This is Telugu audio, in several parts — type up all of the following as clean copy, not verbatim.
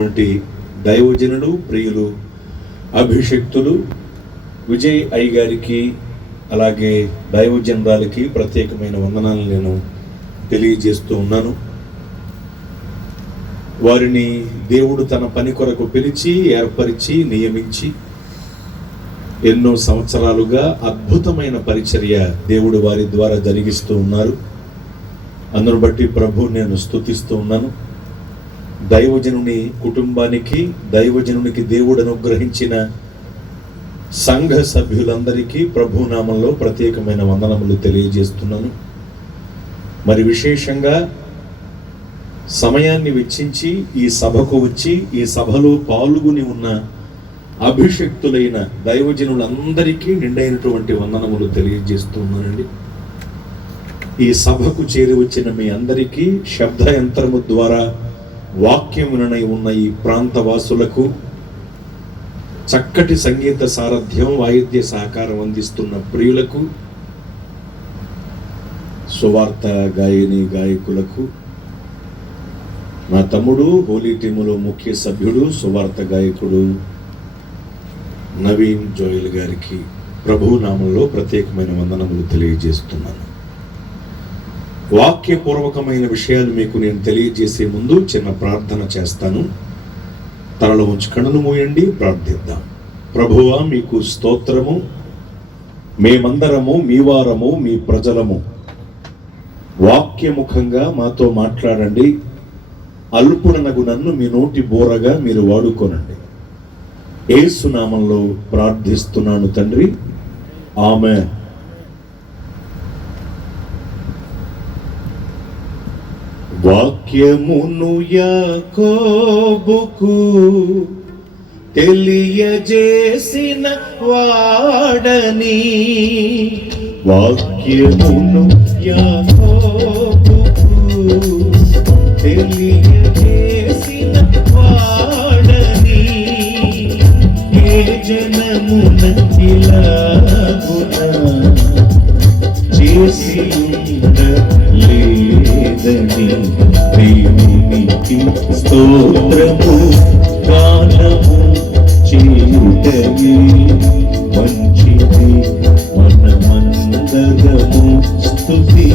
దైవజనులు ప్రియులు అభిషక్తులు విజయ్ ఐ గారికి అలాగే దైవజనరాలకి ప్రత్యేకమైన వందనాలను నేను తెలియజేస్తూ ఉన్నాను. వారిని దేవుడు తన పని కొరకు పిలిచి ఏర్పరిచి నియమించి ఎన్నో సంవత్సరాలుగా అద్భుతమైన పరిచర్య దేవుడు వారి ద్వారా జరిగిస్తూ ఉన్నారు. అందును బట్టి ప్రభు నేను స్తుతిస్తూ ఉన్నాను. దైవజనుని కుటుంబానికి, దైవజనునికి దేవుడు అనుగ్రహించిన సంఘ సభ్యులందరికీ ప్రభునామంలో ప్రత్యేకమైన వందనములు తెలియజేస్తున్నాను. మరి విశేషంగా సమయాన్ని వెచ్చించి ఈ సభకు వచ్చి ఈ సభలో పాల్గొని ఉన్న అభిషక్తులైన దైవజనులందరికీ నిండైనటువంటి వందనములు తెలియజేస్తున్నానండి. ఈ సభకు చేరి వచ్చిన మీ అందరికీ శబ్ద యంత్రము ద్వారా వాక్యం విననై ఉన్న ఈ ప్రాంత వాసులకు, చక్కటి సంగీత సారథ్యం వాయిద్య సహకారం అందిస్తున్న ప్రియులకు, సువార్త గాయని గాయకులకు, నా తమ్ముడు హోలీ టీములో ముఖ్య సభ్యుడు సువార్త గాయకుడు నవీన్ జోయల్ గారికి ప్రభునామంలో ప్రత్యేకమైన వందనములు తెలియజేస్తున్నాను. వాక్యపూర్వకమైన విషయాలు మీకు నేను తెలియజేసే ముందు చిన్న ప్రార్థన చేస్తాను. తలలో ఉంచి కన్నులు మూయండి, ప్రార్థిద్దాం. ప్రభువా, మీకు స్తోత్రము. మేమందరము మీ వారము, మీ ప్రజలము. వాక్యముఖంగా మాతో మాట్లాడండి. అల్పుడనగు నన్ను మీ నోటి బోరగా మీరు వాడుకోనండి. యేసు నామంలో ప్రార్థిస్తున్నాను తండ్రి, ఆమేన్. వాక్యమును యాకోబుకు తెలియజేసిన వాడని, వాక్యమును యాకోబుకు తెలియజేసిన వాడని, ఏ జనమున ఇలాగున చేసి లేదని, దేవునికి స్తోత్రము గానము చేయుటయే మంచిది. మనమందరము స్తుతి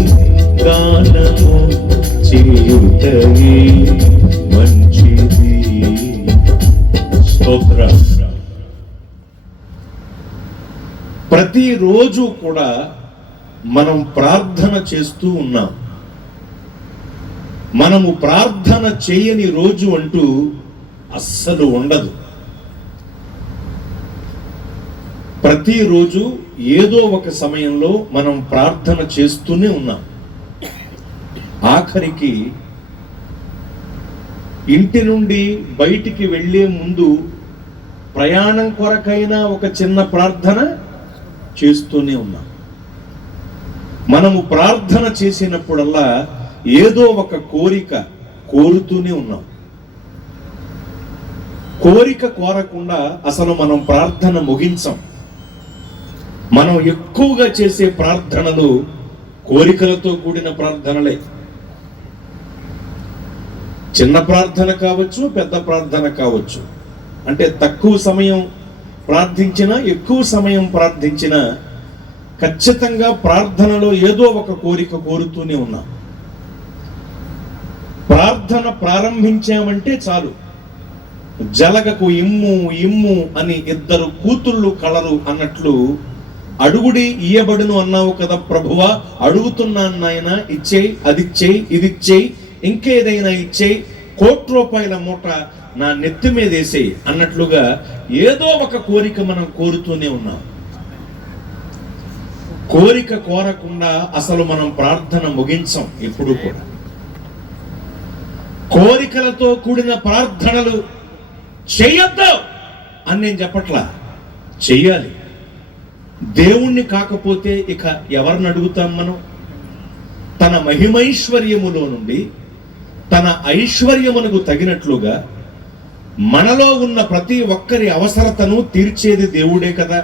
గానము చేయుటయే మంచిది. స్తోత్రం. ప్రతిరోజు కూడా మనం ప్రార్థన చేస్తూ ఉన్నాం. మనము ప్రార్థన చేయని రోజు అంటూ అస్సలు ఉండదు. ప్రతిరోజు ఏదో ఒక సమయంలో మనం ప్రార్థన చేస్తూనే ఉన్నాం. ఆఖరికి ఇంటి నుండి బయటికి వెళ్ళే ముందు ప్రయాణం కొరకైనా ఒక చిన్న ప్రార్థన చేస్తూనే ఉన్నాం. మనము ప్రార్థన చేసినప్పుడల్లా ఏదో ఒక కోరిక కోరుతూనే ఉన్నాం. కోరిక కోరకుండా అసలు మనం ప్రార్థన ముగించం. మనం ఎక్కువగా చేసే ప్రార్థనలు కోరికలతో కూడిన ప్రార్థనలే. చిన్న ప్రార్థన కావచ్చు, పెద్ద ప్రార్థన కావచ్చు. అంటే తక్కువ సమయం ప్రార్థించినా, ఎక్కువ సమయం ప్రార్థించినా ఖచ్చితంగా ప్రార్థనలో ఏదో ఒక కోరిక కోరుతూనే ఉన్నాం. ప్రార్థన ప్రారంభించామంటే చాలు, జలగకు ఇమ్ము ఇమ్ము అని ఇద్దరు కూతుళ్ళు కలరు అన్నట్లు, అడుగుడి ఇయ్యబడును అన్నావు కదా ప్రభువా, అడుగుతున్నాను నాయన, ఇచ్చేయి, అది ఇచ్చేయి, ఇది ఇచ్చేయి, ఇంకేదైనా ఇచ్చేయి, ₹1,00,00,000 మూట నా నెత్తి మీద వేసేయి అన్నట్లుగా ఏదో ఒక కోరిక మనం కోరుతూనే ఉన్నాం. కోరిక కోరకుండా అసలు మనం ప్రార్థన ముగించం ఎప్పుడు కూడా. కోరికలతో కూడిన ప్రార్థనలు చెయ్యొద్దు అని నేను చెప్పట్లా, చెయ్యాలి. దేవుణ్ణి కాకపోతే ఇక ఎవరిని అడుగుతాం మనం? తన మహిమైశ్వర్యములో నుండి తన ఐశ్వర్యమునకు తగినట్లుగా మనలో ఉన్న ప్రతి ఒక్కరి అవసరతను తీర్చేది దేవుడే కదా.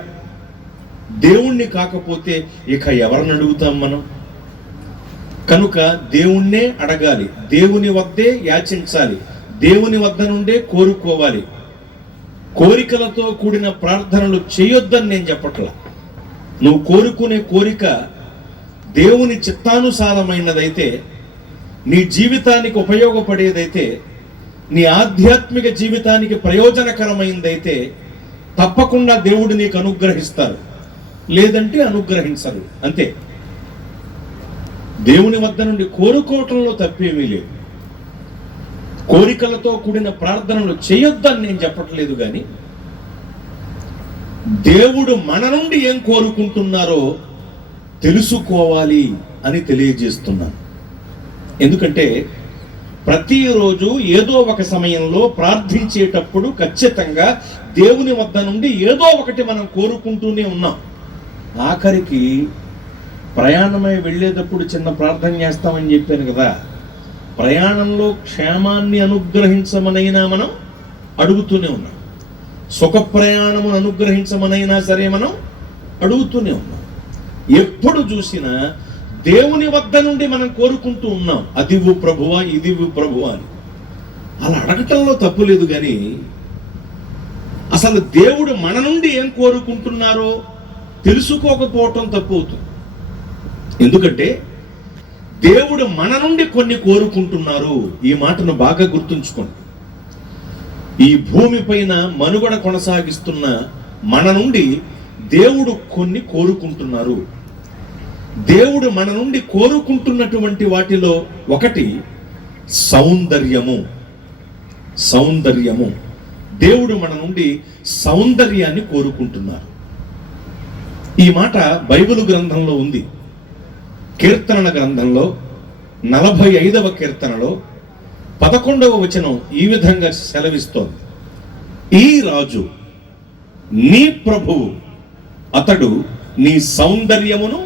దేవుణ్ణి కాకపోతే ఇక ఎవరిని అడుగుతాం మనం? కనుక దేవుణ్ణే అడగాలి, దేవుని వద్దే యాచించాలి, దేవుని వద్ద నుండే కోరుకోవాలి. కోరికలతో కూడిన ప్రార్థనలు చేయొద్దని నేను చెప్పట్లా. నువ్వు కోరుకునే కోరిక దేవుని చిత్తానుసారమైనదైతే, నీ జీవితానికి ఉపయోగపడేదైతే, నీ ఆధ్యాత్మిక జీవితానికి ప్రయోజనకరమైనదైతే తప్పకుండా దేవుడు నీకు అనుగ్రహిస్తారు, లేదంటే అనుగ్రహించరు, అంతే. దేవుని వద్ద నుండి కోరుకోవటంలో తప్పేమీ లేదు. కోరికలతో కూడిన ప్రార్థనలు చేయొద్దని నేను చెప్పట్లేదు, కానీ దేవుడు మన నుండి ఏం కోరుకుంటున్నారో తెలుసుకోవాలి అని తెలియజేస్తున్నాను. ఎందుకంటే ప్రతిరోజు ఏదో ఒక సమయంలో ప్రార్థించేటప్పుడు ఖచ్చితంగా దేవుని వద్ద నుండి ఏదో ఒకటి మనం కోరుకుంటూనే ఉన్నాం. ఆఖరికి ప్రయాణమై వెళ్ళేటప్పుడు చిన్న ప్రార్థన చేస్తామని చెప్పాను కదా, ప్రయాణంలో క్షేమాన్ని అనుగ్రహించమనైనా మనం అడుగుతూనే ఉన్నాం. సుఖ ప్రయాణమును అనుగ్రహించమనైనా సరే మనం అడుగుతూనే ఉన్నాం. ఎప్పుడు చూసినా దేవుని వద్ద నుండి మనం కోరుకుంటూ ఉన్నాం, అదివ్వు ప్రభువా, ఇదివ్వు ప్రభువా అని. అలా అడగటంలో తప్పు లేదు, కానీ అసలు దేవుడు మన నుండి ఏం కోరుకుంటున్నారో తెలుసుకోకపోవటం తప్పు అవుతుంది. ఎందుకంటే దేవుడు మన నుండి కొన్ని కోరుకుంటున్నారు. ఈ మాటను బాగా గుర్తుంచుకోండి. ఈ భూమి పైన మనుగడ కొనసాగిస్తున్న మన నుండి దేవుడు కొన్ని కోరుకుంటున్నారు. దేవుడు మన నుండి కోరుకుంటున్నటువంటి వాటిలో ఒకటి సౌందర్యము. సౌందర్యము. దేవుడు మన నుండి సౌందర్యాన్ని కోరుకుంటున్నారు. ఈ మాట బైబిల్ గ్రంథంలో ఉంది. కీర్తనల గ్రంథంలో 45వ కీర్తనలో 11వ వచనం ఈ విధంగా సెలవిస్తోంది: ఈ రాజు నీ ప్రభువు, అతడు నీ సౌందర్యమును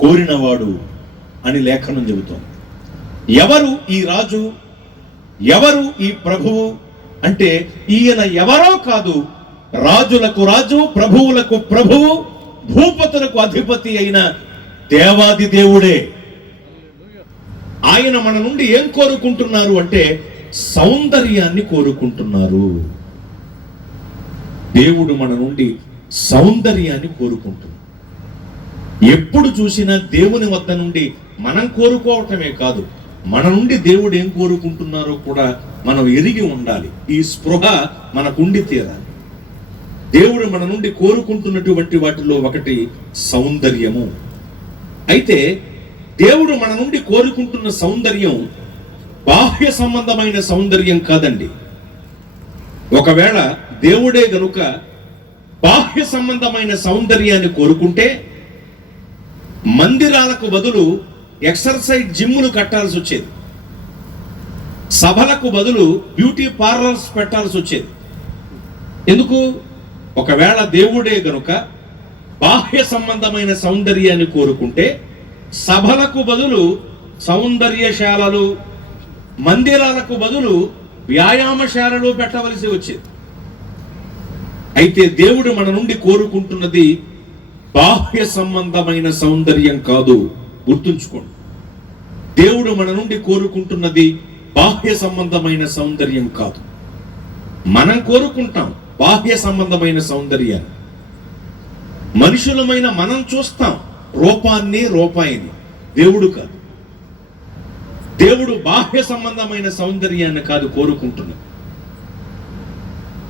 కోరినవాడు అని లేఖనం చెబుతోంది. ఎవరు ఈ రాజు, ఎవరు ఈ ప్రభువు అంటే ఈయన ఎవరో కాదు, రాజులకు రాజు, ప్రభువులకు ప్రభువు, భూపతులకు అధిపతి అయిన దేవాది దేవుడే. ఆయన మన నుండి ఏం కోరుకుంటున్నారు అంటే సౌందర్యాన్ని కోరుకుంటున్నారు. దేవుడు మన నుండి సౌందర్యాన్ని కోరుకుంటున్నారు. ఎప్పుడు చూసినా దేవుని వద్ద నుండి మనం కోరుకోవటమే కాదు, మన నుండి దేవుడు ఏం కోరుకుంటున్నారో కూడా మనం ఎరిగి ఉండాలి. ఈ స్పృహ మనకుండి తీరాలి. దేవుడు మన నుండి కోరుకుంటున్నటువంటి వాటిలో ఒకటి సౌందర్యము. అయితే దేవుడు మన నుండి కోరుకుంటున్న సౌందర్యం బాహ్య సంబంధమైన సౌందర్యం కాదండి. ఒకవేళ దేవుడే గనుక బాహ్య సంబంధమైన సౌందర్యాన్ని కోరుకుంటే మందిరాలకు బదులు ఎక్సర్సైజ్ జిమ్ములు కట్టాల్సి వచ్చేది, సభలకు బదులు బ్యూటీ పార్లర్స్ పెట్టాల్సి వచ్చేది. ఎందుకు? ఒకవేళ దేవుడే గనుక బాహ్య సంబంధమైన సౌందర్యాన్ని కోరుకుంటే సభలకు బదులు సౌందర్యశాలలు, మందిరాలకు బదులు వ్యాయామశాలలు పెట్టవలసి వచ్చేది. అయితే దేవుడు మన నుండి కోరుకుంటున్నది బాహ్య సంబంధమైన సౌందర్యం కాదు. గుర్తుంచుకోండి, దేవుడు మన నుండి కోరుకుంటున్నది బాహ్య సంబంధమైన సౌందర్యం కాదు. మనం కోరుకుంటాం బాహ్య సంబంధమైన సౌందర్యాన్ని. మనుషులమైన మనం చూస్తాం రూపాన్ని, రూపాయిని. దేవుడు కాదు. దేవుడు బాహ్య సంబంధమైన సౌందర్యాన్ని కాదు కోరుకుంటున్నాడు.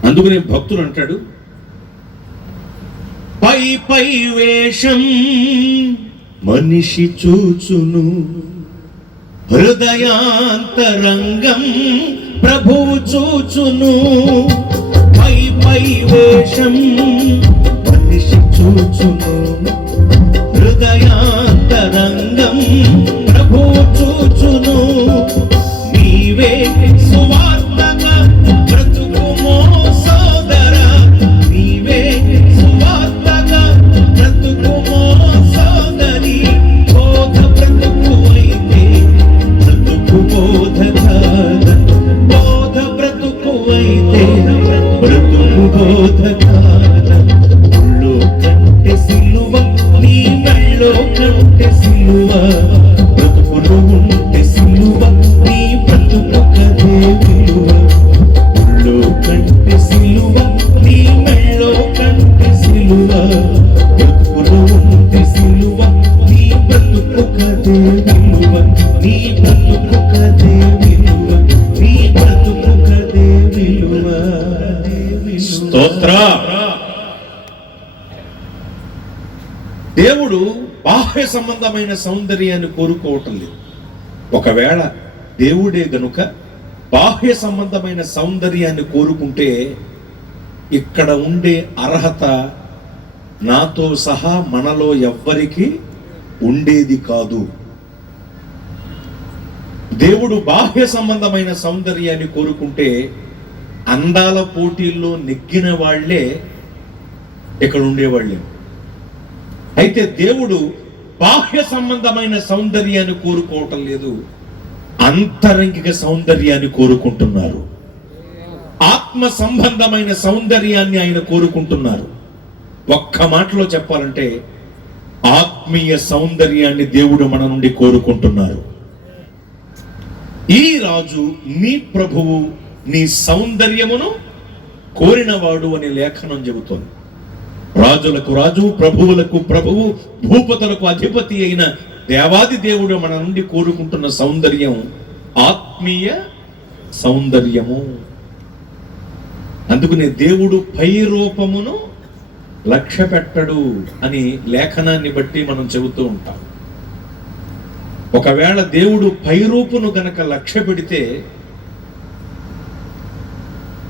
అందుకనే భక్తుడు అంటాడు, పై పై వేషం మనిషి చూచును, హృదయాంతరంగం ప్రభువు చూచును. పై పై వేషం మనిషి చూచును, హృదయాంతరంగం ప్రభువు చూచును. నీవే సువార్తగా బ్రతుకుమో సోదరా, నీవే సువార్తగా బ్రతుకుమో సోదరి. బోధ బ్రతుకువైతే బ్రతుకు బోధ కాదా, బోధ బ్రతుకువైతే బ్రతుకు బోధ కాదా. ముళ్ళో కంటే సిలువ, నీ మెళ్ళో కంటే సిలువ, బ్రతుకులు ఉంటే సిలువ, నీ బ్రతుకు కదే విలువ. స్తోత్ర. దేవుడు బాహ్య సంబంధమైన సౌందర్యాన్ని కోరుకోవటం లేదు. ఒకవేళ దేవుడే గనుక బాహ్య సంబంధమైన సౌందర్యాన్ని కోరుకుంటే ఇక్కడ ఉండే అర్హత నాతో సహా మనలో ఎవ్వరికి ఉండేది కాదు. దేవుడు బాహ్య సంబంధమైన సౌందర్యాన్ని కోరుకుంటే అందాల పోటీల్లో నెగ్గిన వాళ్లే ఇక్కడ ఉండేవాళ్ళే. అయితే దేవుడు బాహ్య సంబంధమైన సౌందర్యాన్ని కోరుకోవటం లేదు, అంతరంగిక సౌందర్యాన్ని కోరుకుంటున్నారు. ఆత్మ సంబంధమైన సౌందర్యాన్ని ఆయన కోరుకుంటున్నారు. ఒక్క మాటలో చెప్పాలంటే ఆత్మీయ సౌందర్యాన్ని దేవుడు మన నుండి కోరుకుంటున్నారు. ఈ రాజు నీ ప్రభువు నీ సౌందర్యమును కోరినవాడు అనే లేఖనం చెబుతోంది. రాజులకు రాజు, ప్రభువులకు ప్రభువు, భూపతులకు అధిపతి అయిన దేవాది దేవుడు మన నుండి కోరుకుంటున్న సౌందర్యం ఆత్మీయ సౌందర్యము. అందుకనే దేవుడు పై రూపమును లక్ష్య పెట్టడు అని లేఖనాన్ని బట్టి మనం చెబుతూ ఉంటాం. ఒకవేళ దేవుడు పై రూపును గనక లక్ష్య పెడితే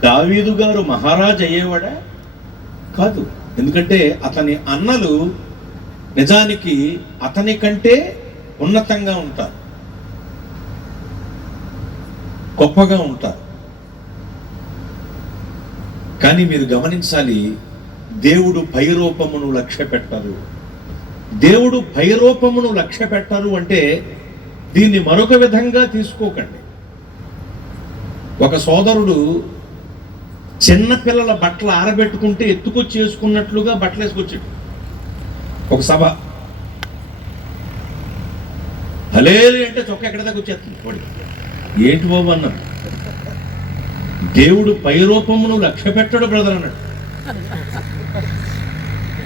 దావీదు గారు మహారాజు అయ్యేవాడా? కాదు. ఎందుకంటే అతని అన్నలు నిజానికి అతని కంటే ఉన్నతంగా ఉంటారు, గొప్పగా ఉంటారు. కానీ మీరు గమనించాలి, దేవుడు భైరూపమును లక్ష్య పెట్టరు. దేవుడు భైరూపమును లక్ష్య పెట్టరు అంటే దీన్ని మరొక విధంగా తీసుకోకండి. ఒక సోదరుడు చిన్న పిల్లల బట్టలు ఆరబెట్టుకుంటే ఎత్తుకొచ్చి వేసుకున్నట్లుగా బట్టలు వేసుకొచ్చాడు. ఒక సభ హలేలు అంటే చొక్క ఎక్కడ దాకా వచ్చేస్తుంది వాడికి. ఏంటి బాబు అన్నాడు. దేవుడు పైరూపమును లక్ష్య పెట్టడు బ్రదర్ అన్నాడు.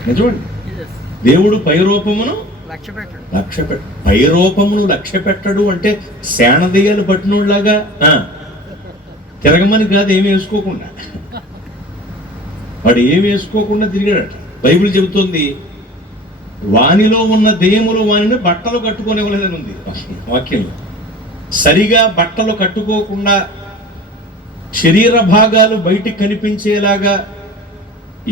నిజమండి, దేవుడు పైరూపమును పైరూపమును లక్ష్య పెట్టడు అంటే శానదీయాలు పట్టినోళ్ళలాగా తిరగమని కాదు, ఏమి వేసుకోకుండా. వాడు ఏమి వేసుకోకుండా తిరిగాడట. బైబిల్ చెబుతోంది వానిలో ఉన్న దెయ్యములు వానిని బట్టలు కట్టుకోనివ్వలేదని ఉంది వాక్యంలో. సరిగా బట్టలు కట్టుకోకుండా శరీర భాగాలు బయటికి కనిపించేలాగా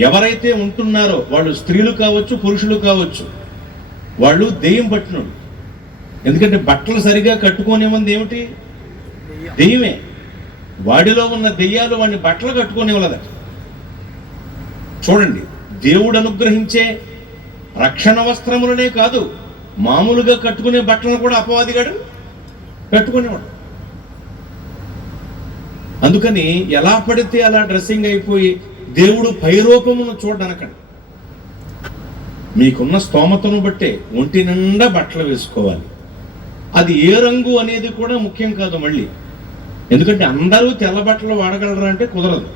ఎవరైతే ఉంటున్నారో వాళ్ళు స్త్రీలు కావచ్చు, పురుషులు కావచ్చు, వాళ్ళు దెయ్యం పట్టినోడు. ఎందుకంటే బట్టలు సరిగా కట్టుకోనివ్వంది ఏమిటి? దెయ్యమే. వాడిలో ఉన్న దెయ్యాలు వాడిని బట్టలు కట్టుకోనివ్వలేదట. చూడండి, దేవుడు అనుగ్రహించే రక్షణ వస్త్రములనే కాదు, మామూలుగా కట్టుకునే బట్టలను కూడా అపవాదిగాడు కట్టుకునేవాడు. అందుకని ఎలా పడితే అలా డ్రెస్సింగ్ అయిపోయి దేవుడు పైరూపమును చూడనకండి. మీకున్న స్తోమతను బట్టే ఒంటి నిండా బట్టలు వేసుకోవాలి. అది ఏ రంగు అనేది కూడా ముఖ్యం కాదు మళ్ళీ. ఎందుకంటే అందరూ తెల్ల బట్టలు వాడగలరా అంటే కుదరదు.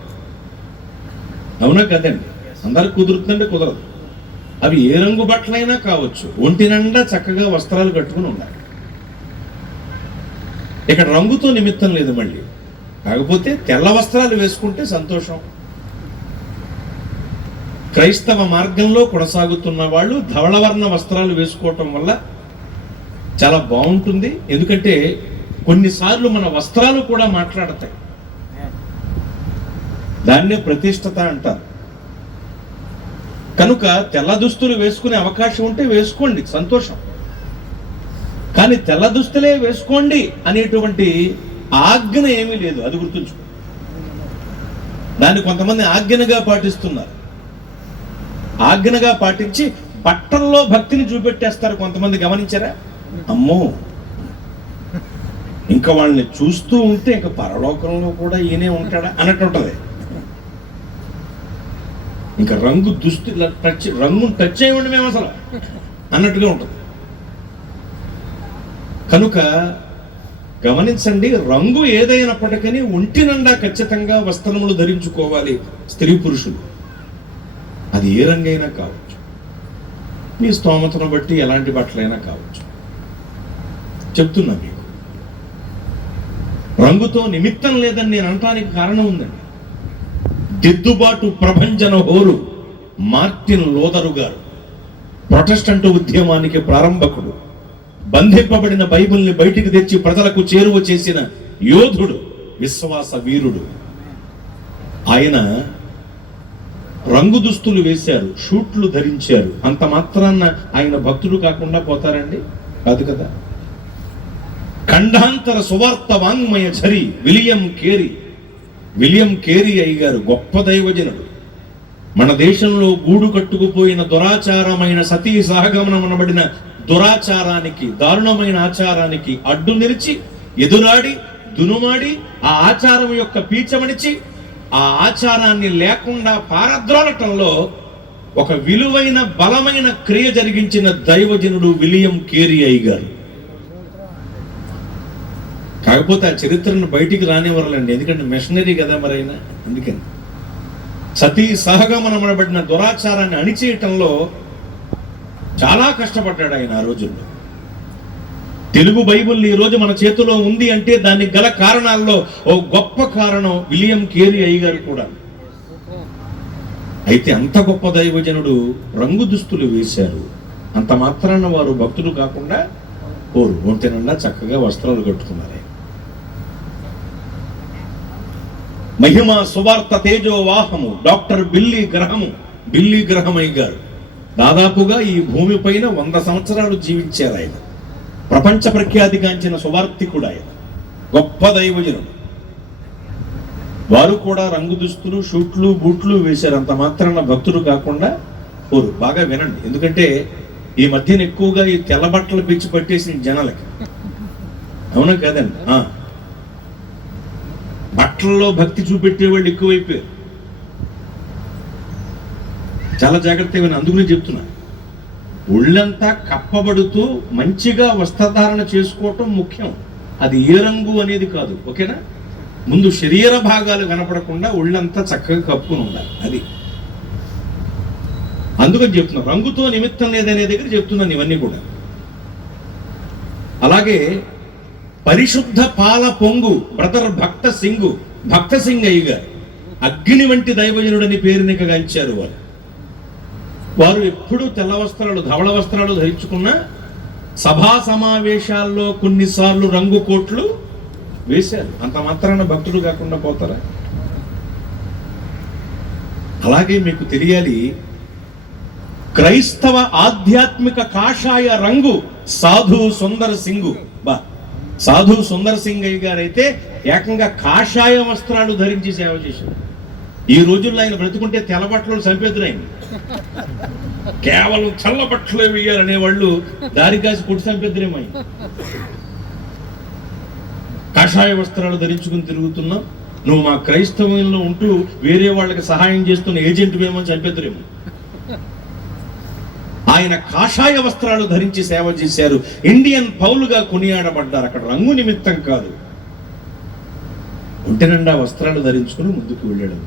అవునా కదండి? అందరూ కుదురుతుందంటే కుదరదు. అవి ఏ రంగు బట్టలైనా కావచ్చు, ఒంటి నిండా చక్కగా వస్త్రాలు కట్టుకుని ఉండాలి. ఇక్కడ రంగుతో నిమిత్తం లేదు మళ్ళీ. కాకపోతే తెల్ల వస్త్రాలు వేసుకుంటే సంతోషం. క్రైస్తవ మార్గంలో కొనసాగుతున్న వాళ్ళు ధవళవర్ణ వస్త్రాలు వేసుకోవటం వల్ల చాలా బాగుంటుంది. ఎందుకంటే కొన్నిసార్లు మన వస్త్రాలు కూడా మాట్లాడతాయి. దాన్నే ప్రతిష్టత అంటారు. కనుక తెల్ల దుస్తులు వేసుకునే అవకాశం ఉంటే వేసుకోండి, సంతోషం. కానీ తెల్ల దుస్తులే వేసుకోండి అనేటువంటి ఆజ్ఞ ఏమీ లేదు, అది గుర్తుంచుకో. దాన్ని కొంతమంది ఆజ్ఞగా పాటిస్తున్నారు. ఆజ్ఞగా పాటించి బట్టల్లో భక్తిని చూపెట్టేస్తారు కొంతమంది. గమనించారా? అమ్మో, ఇంకా వాళ్ళని చూస్తూ ఉంటే ఇంకా పరలోకంలో కూడా ఈయనే ఉంటాడా అన్నట్టు ఉంటుంది. ఇంకా రంగు దుస్తు రంగును టచ్ అయ్యండి మేము అసలు అన్నట్టుగా ఉంటుంది. కనుక గమనించండి, రంగు ఏదైనప్పటికీ ఒంటి నిండా ఖచ్చితంగా వస్త్రములు ధరించుకోవాలి స్త్రీ పురుషులు. అది ఏ రంగైనా కావచ్చు, మీ స్తోమతను బట్టి ఎలాంటి బట్టలైనా కావచ్చు. చెప్తున్నా మీకు, రంగుతో నిమిత్తం లేదని నేను అనటానికి కారణం ఉందండి. దిద్దుబాటు ప్రభంజన హోరు మార్టిన్ లూథరు గారు, ప్రొటెస్టంట్ ఉద్యమానికి ప్రారంభకుడు, బంధింపబడిన బైబిల్ని బయటికి తెచ్చి ప్రజలకు చేరువ చేసిన యోధుడు, విశ్వాస వీరుడు. ఆయన రంగు దుస్తులు వేశారు, షూట్లు ధరించారు. అంత మాత్రాన్న ఆయన భక్తుడు కాకుండా పోతారండి? కాదు కదా. ఖండాంతర సువార్త వాంగ్మయ ఝరి విలియం కేరీ అయ్యారు గొప్ప దైవజనుడు. మన దేశంలో గూడు కట్టుకుపోయిన దురాచారమైన సతీ సహగమనం అనబడిన దురాచారానికి, దారుణమైన ఆచారానికి అడ్డు నిలిచి ఎదురాడి దునుమాడి ఆ ఆచారం యొక్క పీచమణిచి ఆ ఆచారాన్ని లేకుండా పారద్రోలటంలో ఒక విలువైన బలమైన క్రియ జరిగించిన దైవజనుడు విలియం కేరీ అయ్యారు. కాకపోతే ఆ చరిత్రను బయటికి రానివ్వరండి, ఎందుకంటే మిషనరీ కదా మరైనా. అందుకని సతీ సహగమనమనబడిన దురాచారాన్ని అణిచేయటంలో చాలా కష్టపడ్డాడు ఆయన ఆ రోజుల్లో. తెలుగు బైబిల్ ఈ రోజు మన చేతిలో ఉంది అంటే దానికి గల కారణాల్లో ఓ గొప్ప కారణం విలియం కేరీ అయ్యారు కూడా. అయితే అంత గొప్ప దైవజనుడు రంగు దుస్తులు వేశారు. అంత మాత్రాన వారు భక్తులు కాకుండా పోరు. ఒంటి నిండా చక్కగా వస్త్రాలు కట్టుకున్నారు. మహిమ సువార్త తేజో వాహము డాక్టర్ బిల్లీ గ్రహం అయ్యారు. దాదాపుగా ఈ భూమి పైన 100 సంవత్సరాలు జీవించారు ఆయన. ప్రపంచ ప్రఖ్యాతిగాంచిన సువార్తికుడు ఆయన, గొప్ప దైవజనుడు. వారు కూడా రంగు దుస్తులు, షూట్లు, బూట్లు వేశారు. అంత మాత్రాన భక్తులు కాకుండా పోరు. బాగా వినండి, ఎందుకంటే ఈ మధ్యన ఎక్కువగా ఈ తెల్ల బట్టలు పిచ్చి పట్టేసిన జనాలకి. అవునా కదండి? బట్టల్లో భక్తి చూపెట్టే వాళ్ళు ఎక్కువైపోయారు. చాలా జాగ్రత్తగా విని, అందుకనే చెప్తున్నా. ఒళ్ళంతా కప్పబడుతూ మంచిగా వస్త్రధారణ చేసుకోవటం ముఖ్యం. అది ఏ రంగు అనేది కాదు, ఓకేనా? ముందు శరీర భాగాలు కనపడకుండా ఒళ్ళంతా చక్కగా కప్పుకుని ఉండాలి. అది అందుకని చెప్తున్నా. రంగుతో నిమిత్తం లేదనే దగ్గర చెప్తున్నాను ఇవన్నీ కూడా. అలాగే పరిశుద్ధ పాల పొంగు బ్రదర్ భక్త సింగ్ అయ్యగారు అగ్ని వంటి దైవజనుడని పేరునిక గాంచారు. వారు ఎప్పుడూ తెల్ల వస్త్రాలు, ధవళ వస్త్రాలు ధరించుకున్న సభా సమావేశాల్లో కొన్నిసార్లు రంగు కోట్లు వేశారు. అంత మాత్రాన భక్తుడు కాకుండా పోతారా? అలాగే మీకు తెలియాలి, క్రైస్తవ ఆధ్యాత్మిక కాషాయ రంగు సాధు సుందర్ సింగ్ అయ్య గారైతే ఏకంగా కాషాయ వస్త్రాలు ధరించి సేవ చేశారు. ఈ రోజుల్లో ఆయన బ్రతుకుంటే తెల్ల బట్టలు చంపేద్దరు. ఆయన కేవలం చల్ల బట్టలే వేయాలనే వాళ్ళు దారి కాసి కొట్టి చంపేద్దరేమో. కాషాయ వస్త్రాలు ధరించుకుని తిరుగుతున్నాం, నువ్వు మా క్రైస్తవంలో ఉంటూ వేరే వాళ్ళకి సహాయం చేస్తున్న ఏజెంట్ ఏమో చంపేద్దరేమో. ఆయన కాషాయ వస్త్రాలు ధరించి సేవ చేశారు. ఇండియన్ పౌలుగా కొనియాడబడ్డారు. అక్కడ రంగు నిమిత్తం కాదు, ఒంటి నిండా వస్త్రాలు ధరించుకుని ముందుకు వెళ్ళాడు.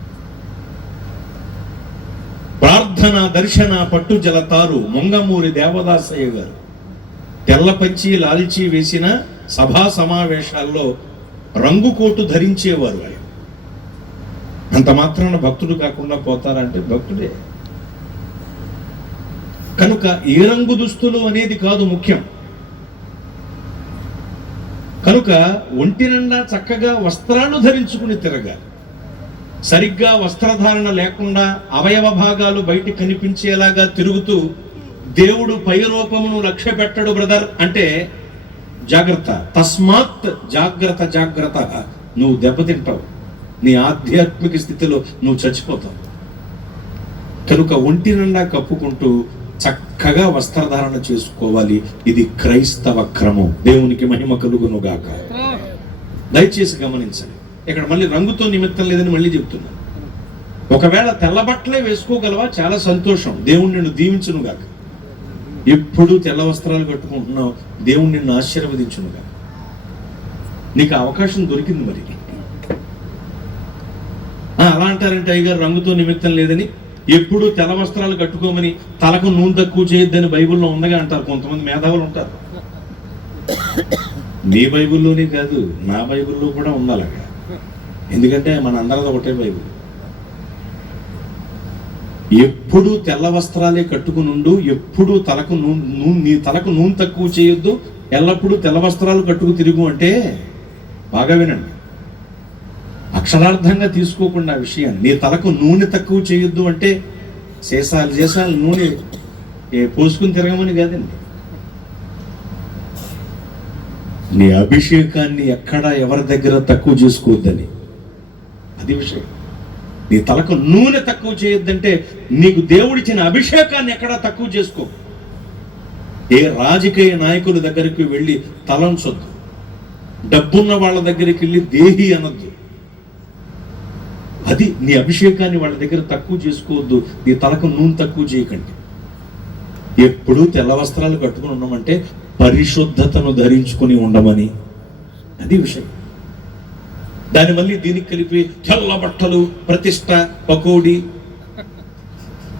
ప్రార్థన దర్శన పట్టు జలతారు మొంగమూరి దేవదాసయ్య గారు తెల్ల పంచి లాల్చి వేసిన సభా సమావేశాల్లో రంగు కోటు ధరించేవారు. ఆయన అంత మాత్రాన భక్తుడు కాకుండా పోతారంటే భక్తుడే. కనుక ఏ రంగు దుస్తులు అనేది కాదు ముఖ్యం. కనుక ఒంటి నిండా చక్కగా వస్త్రాలు ధరించుకుని తిరగాలి. సరిగ్గా వస్త్రధారణ లేకుండా అవయవ భాగాలు బయట కనిపించేలాగా తిరుగుతూ దేవుడు పై రూపమును లక్ష్య పెట్టడు బ్రదర్ అంటే జాగ్రత్త. తస్మాత్ జాగ్రత్త, నువ్వు దెబ్బతింటావు. నీ ఆధ్యాత్మిక స్థితిలో నువ్వు చచ్చిపోతావు. కనుక ఒంటి నిండా కప్పుకుంటూ చక్కగా వస్త్రధారణ చేసుకోవాలి. ఇది క్రైస్తవ క్రమం. దేవునికి మహిమ కలుగును గాక. దయచేసి గమనించండి, ఇక్కడ మళ్ళీ రంగుతో నిమిత్తం లేదని మళ్ళీ చెప్తున్నాను. ఒకవేళ తెల్ల బట్టలే వేసుకోగలవా, చాలా సంతోషం, దేవుడు నిన్ను దీవించును గాక. ఎప్పుడు తెల్ల వస్త్రాలు కట్టుకుంటున్నావు, దేవుడు నిన్ను ఆశీర్వదించును గాక. నీకు అవకాశం దొరికింది. మరి అలా అంటారంటే అయ్యగారు రంగుతో నిమిత్తం లేదని, ఎప్పుడు తెల్ల వస్త్రాలు కట్టుకోమని, తలకు నూనె తక్కువ చేయొద్దని బైబిల్లో ఉందగా అంటారు. కొంతమంది మేధావులు ఉంటారు. నీ బైబిల్లోనే కాదు, నా బైబిల్లో కూడా ఉంది అలాగా. ఎందుకంటే మన అందరిది ఒకటే బైబిల్. ఎప్పుడు తెల్ల వస్త్రాలే కట్టుకుని ఉండు, ఎప్పుడు తలకు నీ తలకు నూనె తక్కువ చేయొద్దు, ఎల్లప్పుడూ తెల్ల వస్త్రాలు కట్టుకు తిరుగు అంటే బాగా వినండి, అక్షరార్థంగా తీసుకోకుండా విషయాన్ని. నీ తలకు నూనె తక్కువ చేయొద్దు అంటే చేసాలు నూనె పోసుకుని తిరగమని కాదండి. నీ అభిషేకాన్ని ఎక్కడ ఎవరి దగ్గర తక్కువ చేసుకోవద్దని, అది విషయం. నీ తలకు నూనె తక్కువ చేయొద్దంటే నీకు దేవుడిచ్చిన అభిషేకాన్ని ఎక్కడా తక్కువ చేసుకో. ఏ రాజకీయ నాయకుల దగ్గరికి వెళ్ళి తలంచొద్దు, డబ్బున్న వాళ్ళ దగ్గరికి వెళ్ళి దేహి అనొద్దు. అది నీ అభిషేకాన్ని వాళ్ళ దగ్గర తక్కువ చేసుకోవద్దు, నీ తలకు నూనె తక్కువ చేయకండి. ఎప్పుడూ తెల్ల వస్త్రాలు కట్టుకుని ఉన్నామంటే పరిశుద్ధతను ధరించుకుని ఉండమని, అది విషయం. దాని మళ్ళీ దీనికి కలిపి తెల్ల బట్టలు, ప్రతిష్ట, పకోడి,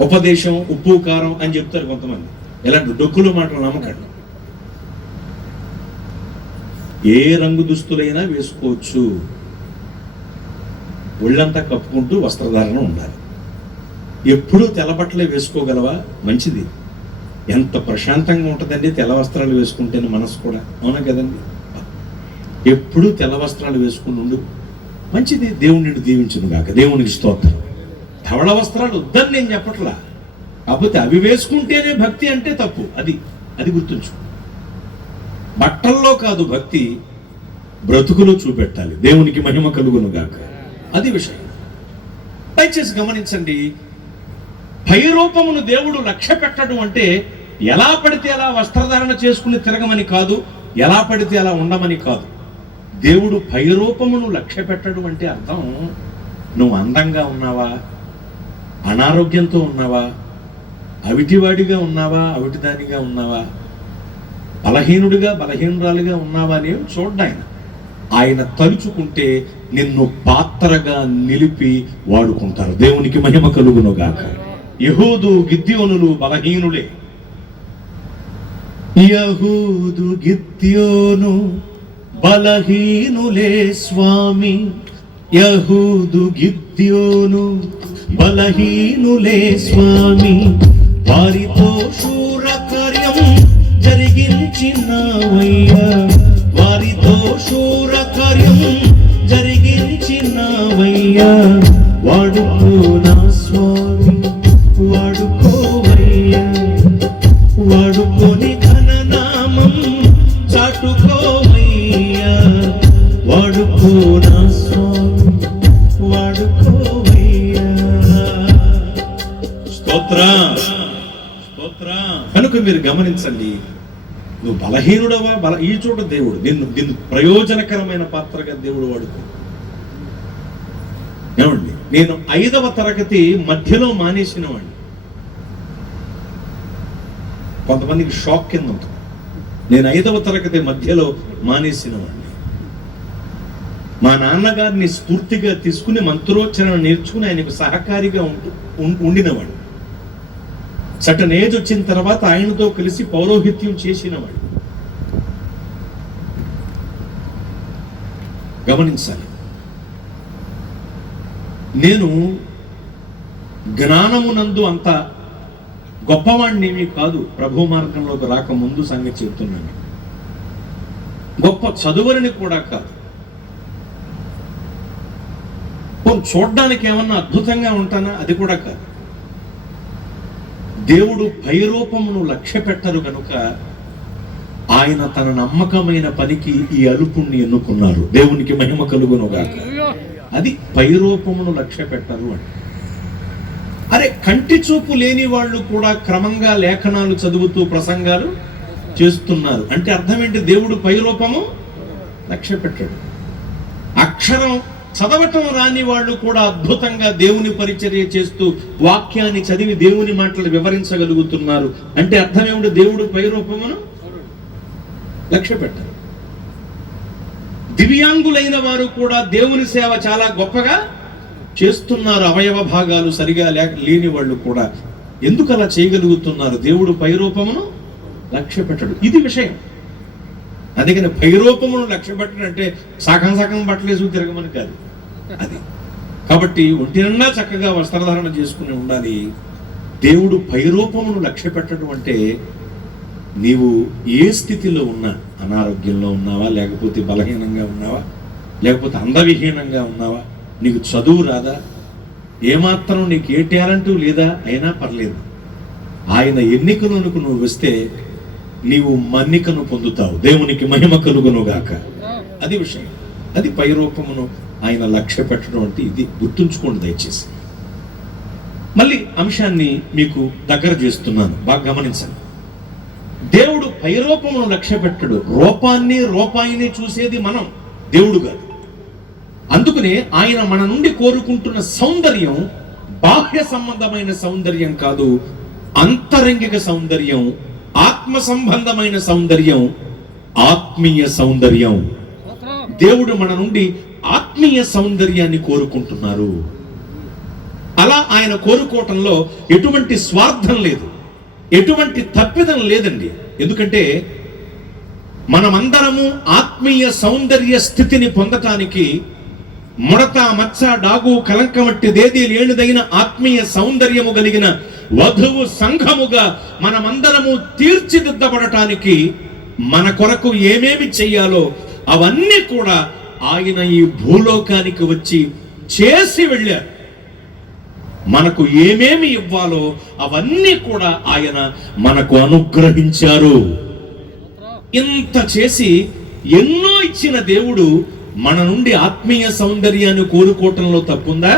ఉపదేశం, ఉప్పు కారం అని చెప్తారు కొంతమంది. ఇలాంటి డొక్కులు మాటలు నమ్మకండి. ఏ రంగు దుస్తులైనా వేసుకోవచ్చు, ఒళ్ళంతా కప్పుకుంటూ వస్త్రధారణ ఉండాలి. ఎప్పుడూ తెల్ల బట్టలే వేసుకోగలవా? మంచిది. ఎంత ప్రశాంతంగా ఉంటుందండి తెల్ల వస్త్రాలు వేసుకుంటేనే మనసు కూడా, అవునా కదండి? ఎప్పుడూ తెల్ల వస్త్రాలు వేసుకుని ఉండు, మంచిది. దేవుణ్ణి దీవించును గాక, దేవునికి స్తోత్రం. ధవళ వస్త్రాలు వద్దని నేను చెప్పట్లా, కాకపోతే అవి వేసుకుంటేనే భక్తి అంటే తప్పు. అది గుర్తుంచు. బట్టల్లో కాదు భక్తి, బ్రతుకులో చూపెట్టాలి. దేవునికి మహిమ కలుగును గాక, అది విషయం. దయచేసి గమనించండి, భయరూపమును దేవుడు లక్ష్య పెట్టడం అంటే ఎలా పడితే అలా వస్త్రధారణ చేసుకుని తిరగమని కాదు, ఎలా పడితే అలా ఉండమని కాదు. దేవుడు భయరూపమును లక్ష్య పెట్టడం అంటే అర్థం, నువ్వు అందంగా ఉన్నావా, అనారోగ్యంతో ఉన్నావా, అవిటివాడిగా ఉన్నావా, అవిటిదానిగా ఉన్నావా, బలహీనుడిగా బలహీనురాలుగా ఉన్నావా అని చూడ్డాయన. ఆయన తలుచుకుంటే నిన్ను పాత్రగా నిలిపి వాడుకుంటారు. దేవునికి మహిమ కలుగును గాక. యెహూదు గిద్యోనులు బలహీనులే. యెహూదు గిద్యోను బలహీనులే స్వామి, యెహూదు గిద్యోను బలహీనులే స్వామి, వారితో శూర కార్యం జరిగించినవయ్యా, వారితో శూర కార్యం జరిగించినవయ్యా, వాడుకో నా స్వామి, వాడుకోవయ్యా, వాడుకొని ఘననామం చాటుకోవయ్యా, వాడుకో నా స్వామి, వాడుకోవయ్యా. స్తోత్రం. కనుక మీరు గమనించండి, నువ్వు బలహీనుడవా, ఈ చోట దేవుడు నిన్ను ప్రయోజనకరమైన పాత్రగా దేవుడు వాడుకో. ఏమండి, నేను 5వ తరగతి మధ్యలో మానేసిన వాడిని. కొంతమందికి షాక్ కింద ఉంటుంది. నేను 5వ తరగతి మధ్యలో మానేసిన వాడిని. మా నాన్నగారిని స్ఫూర్తిగా తీసుకుని మంత్రోచ్చరణ నేర్చుకుని ఆయనకు సహకారిగా ఉండినవాడు. సటన్ ఏజ్ వచ్చిన తర్వాత ఆయనతో కలిసి పౌరోహిత్యం చేసినవాడు. గమనించాలి, నేను జ్ఞానమునందు అంత గొప్పవాడిని ఏమీ కాదు. ప్రభు మార్గంలోకి రాకముందు సంగతి చెప్తున్నాను. గొప్ప చదువులని కూడా కాదు. చూడ్డానికి ఏమన్నా అద్భుతంగా ఉంటానా, అది కూడా కాదు. దేవుడు భయరూపమును లక్ష్య పెట్టరు కనుక ఆయన తన నమ్మకమైన పనికి ఈ అలుపుణ్ణి ఎన్నుకున్నారు. దేవునికి మహిమ కలుగునుగాక. అది భయరూపమును లక్ష్య పెట్టరు అని. అరే, కంటి చూపు లేని వాళ్ళు కూడా క్రమంగా లేఖనాలు చదువుతూ ప్రసంగాలు చేస్తున్నారు అంటే అర్థం ఏంటి? దేవుడు భయరూపము లక్ష్య పెట్టాడు. అక్షరం చదవటం రాని వాళ్ళు కూడా అద్భుతంగా దేవుని పరిచర్య చేస్తూ వాక్యాన్ని చదివి దేవుని మాటలు వివరించగలుగుతున్నారు అంటే అర్థం ఏమిటి? దేవుడు భయరూపమును లక్ష్య పెట్టారు. దివ్యాంగులైన వారు కూడా దేవుని సేవ చాలా గొప్పగా చేస్తున్నారు. అవయవ భాగాలు సరిగా లేని వాళ్ళు కూడా ఎందుకు అలా చేయగలుగుతున్నారు? దేవుడు భయరూపమును లక్ష్య పెట్టాడు. ఇది విషయం. అందుకని భయరూపమును లక్ష్య పెట్టడం అంటే సగం సగం బట్టలేసు తిరగమని కాదు అది. కాబట్టి ఒంటి నిండా చక్కగా వస్త్రధారణ చేసుకుని ఉండాలి. దేవుడు పైరూపమును లక్ష్య పెట్టడం అంటే నీవు ఏ స్థితిలో ఉన్నా, అనారోగ్యంలో ఉన్నావా, లేకపోతే బలహీనంగా ఉన్నావా, లేకపోతే అందవిహీనంగా ఉన్నావా, నీకు చదువు రాదా, ఏమాత్రం నీకు ఏ టాలెంటు లేదా, అయినా పర్లేదు, ఆయన ఎన్నికలోనికి నువ్వు వస్తే నీవు మన్నికను పొందుతావు. దేవునికి మహిమ కలుగునుగాక. అది విషయం. అది పైరూపమును ఆయన లక్ష్య పెట్టడం అంటే ఇది. గుర్తుంచుకోండి దయచేసి. మళ్ళీ అంశాన్ని మీకు దగ్గర చేస్తున్నాను, బాగా గమనించండి. దేవుడు పైరూపమును లక్ష్య పెట్టడు. రూపాయిని చూసేది మనం, దేవుడు కాదు. అందుకనే ఆయన మన నుండి కోరుకుంటున్న సౌందర్యం బాహ్య సంబంధమైన సౌందర్యం కాదు, అంతరంగిక సౌందర్యం, ఆత్మ సంబంధమైన సౌందర్యం, ఆత్మీయ సౌందర్యం. దేవుడు మన నుండి ఆత్మీయ సౌందర్యాన్ని కోరుకుంటున్నారు. అలా ఆయన కోరుకోవటంలో ఎటువంటి స్వార్థం లేదు, ఎటువంటి తప్పిదం లేదండి. ఎందుకంటే మనమందరము ఆత్మీయ సౌందర్య స్థితిని పొందటానికి ముడత, మచ్చ, డాగు, కలంకం వంటి దేది లేనిదైన ఆత్మీయ సౌందర్యము కలిగిన వధువు సంఘముగా మనమందరము తీర్చిదిద్దబడటానికి మన కొరకు ఏమేమి చెయ్యాలో అవన్నీ కూడా ఆయన ఈ భూలోకానికి వచ్చి చేసి వెళ్ళారు. మనకు ఏమేమి ఇవ్వాలో అవన్నీ కూడా ఆయన మనకు అనుగ్రహించారు. ఇంత చేసి ఎన్నో ఇచ్చిన దేవుడు మన నుండి ఆత్మీయ సౌందర్యాన్ని కోరుకోవటంలో తప్పుందా?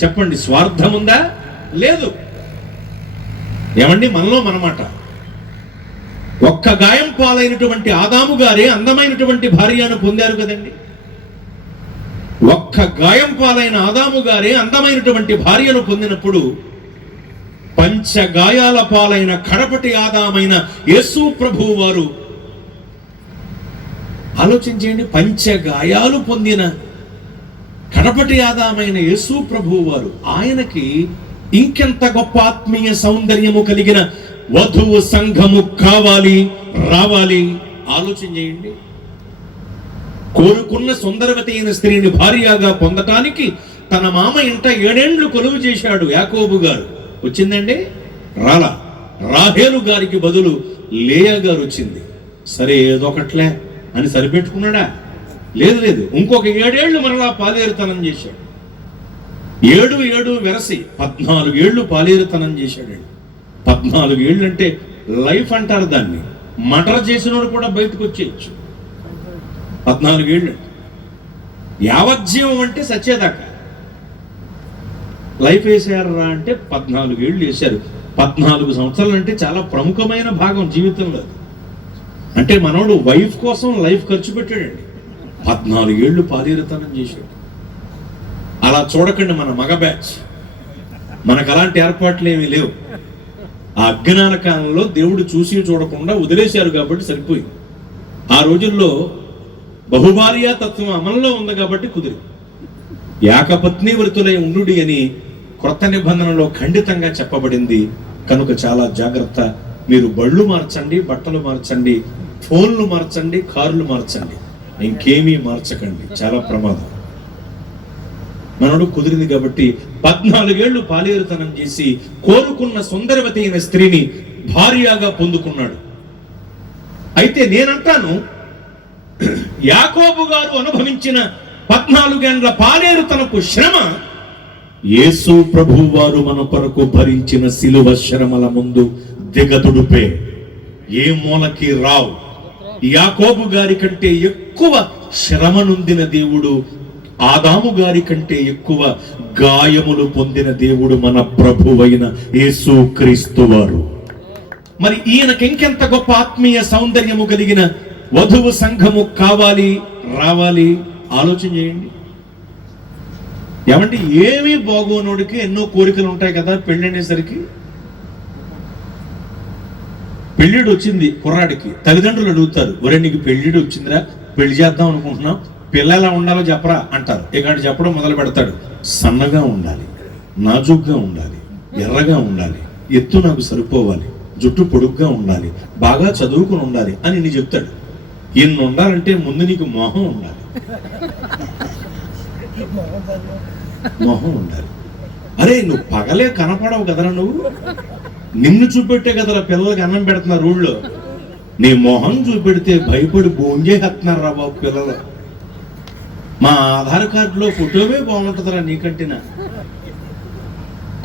చెప్పండి. స్వార్థం ఉందా? లేదు. ఏమండి, మనలో మనమాట. ఒక్క గాయం పాలైనటువంటి ఆదాము గారే అందమైనటువంటి భార్యను పొందారు కదండి. ఒక్క గాయం పాలైన ఆదాము గారే అందమైనటువంటి భార్యను పొందినప్పుడు పంచగాయాల పాలైన కడపటి ఆదామైన యేసు ప్రభువు వారు ఆలోచించండి. పంచగాయాలు పొందిన కడపటి ఆదామైన యేసు ప్రభువు వారు, ఆయనకి ఇంకెంత గొప్ప ఆత్మీయ సౌందర్యము కలిగిన వధువు సంఘము కావాలి, రావాలి. ఆలోచన చేయండి. కోరుకున్న సుందరవతి అయిన స్త్రీని భార్యగా పొందటానికి తన మామ ఇంట 7 ఏళ్లు కొలువు చేశాడు యాకోబు గారు. వచ్చిందండి? రాలా. రాహేలు గారికి బదులు లేయా గారు వచ్చింది. సరే ఏదొకట్లే అని సరిపెట్టుకున్నాడా? లేదు. ఇంకొక 7 ఏళ్లు మరలా పాలేరుతనం చేశాడు. 7 వెరసి 14 ఏళ్లు పాలేరుతనం చేశాడండి. 14 ఏళ్ళు అంటే లైఫ్ అంటారు దాన్ని. మర్డర్ చేసినోడు కూడా బయటకు వచ్చేయచ్చు. 14 ఏళ్ళు యావజ్జీవం అంటే సచ్చేదాకా. లైఫ్ వేసారా అంటే 14 ఏళ్ళు వేశారు. 14 సంవత్సరాలు అంటే చాలా ప్రముఖమైన భాగం జీవితంలో. అంటే మనోడు వైఫ్ కోసం లైఫ్ ఖర్చు పెట్టాడండి. 14 ఏళ్ళు పాలేరుతనం చేశాడు. అలా చూడకండి మన మగ బ్యాచ్. మనకు అలాంటి ఏర్పాట్లు ఏమీ లేవు. ఆ అజ్ఞాన కాలంలో దేవుడు చూసి చూడకుండా వదిలేశారు కాబట్టి సరిపోయింది. ఆ రోజుల్లో బహుభార్యా తత్వం అమల్లో ఉంది కాబట్టి కుదిరి. ఏకపత్ని వృతులై ఉండుడి అని క్రొత్త నిబంధనలో ఖండితంగా చెప్పబడింది. కనుక చాలా జాగ్రత్త. మీరు బళ్ళు మార్చండి, బట్టలు మార్చండి, ఫోన్లు మార్చండి, కార్లు మార్చండి, ఇంకేమీ మార్చకండి. చాలా ప్రమాదం. మనోడు కుదిరింది కాబట్టి 14 ఏళ్లు పాలేరుతనం చేసి కోరుకున్న సుందరవతి అయిన స్త్రీని భార్యగా పొందుకున్నాడు. అయితే నేనంటాను, యాకోబు గారు అనుభవించిన 14 ఏళ్ల పాలేరుతనపు శ్రమ యేసు ప్రభువు వారు మన కొరకు భరించిన శిలువ శ్రమల ముందు దిగదుడుపే. ఏ మూలకి రావు. యాకోబు గారి కంటే ఎక్కువ శ్రమ నొందిన దేవుడు, ఆదాము గారి కంటే ఎక్కువ గాయములు పొందిన దేవుడు మన ప్రభువైన యేసు క్రీస్తు వారు. మరి ఈయనకి ఇంకెంత గొప్ప ఆత్మీయ సౌందర్యము కలిగిన వధువు సంఘము కావాలి, రావాలి. ఆలోచన చేయండి. ఏమంటే ఏమీ బాగోనోడికి ఎన్నో కోరికలు ఉంటాయి కదా. పెళ్ళనేసరికి పెళ్ళిడు వచ్చింది కుర్రాడికి, తల్లిదండ్రులు అడుగుతారు, ఒరే నీకు పెళ్ళిడు వచ్చిందిరా, పెళ్లి చేద్దాం అనుకుంటున్నాం, పిల్ల ఎలా ఉండాలో చెప్పరా అంటారు. ఇక చెప్పడం మొదలు పెడతాడు. సన్నగా ఉండాలి, నాజుగ్గా ఉండాలి, ఎర్రగా ఉండాలి, ఎత్తు నాకు సరిపోవాలి, జుట్టు పొడుగ్గా ఉండాలి, బాగా చదువుకుని ఉండాలి అని నీ చెప్తాడు. ఈయన ఉండాలంటే ముందు నీకు మొహం ఉండాలి, మొహం ఉండాలి. అరే నువ్వు పగలే కనపడవు కదరా, నువ్వు నిన్ను చూపెట్టే కదరా పిల్లలకి అన్నం పెడుతున్నారు ఊళ్ళో. నీ మొహం చూపెడితే భయపడి భోంచేస్తున్నారు రా బాబు పిల్లలు. మా ఆధార్ కార్డులో ఫోటోవే బాగుంటుందిరా నీకంటినా.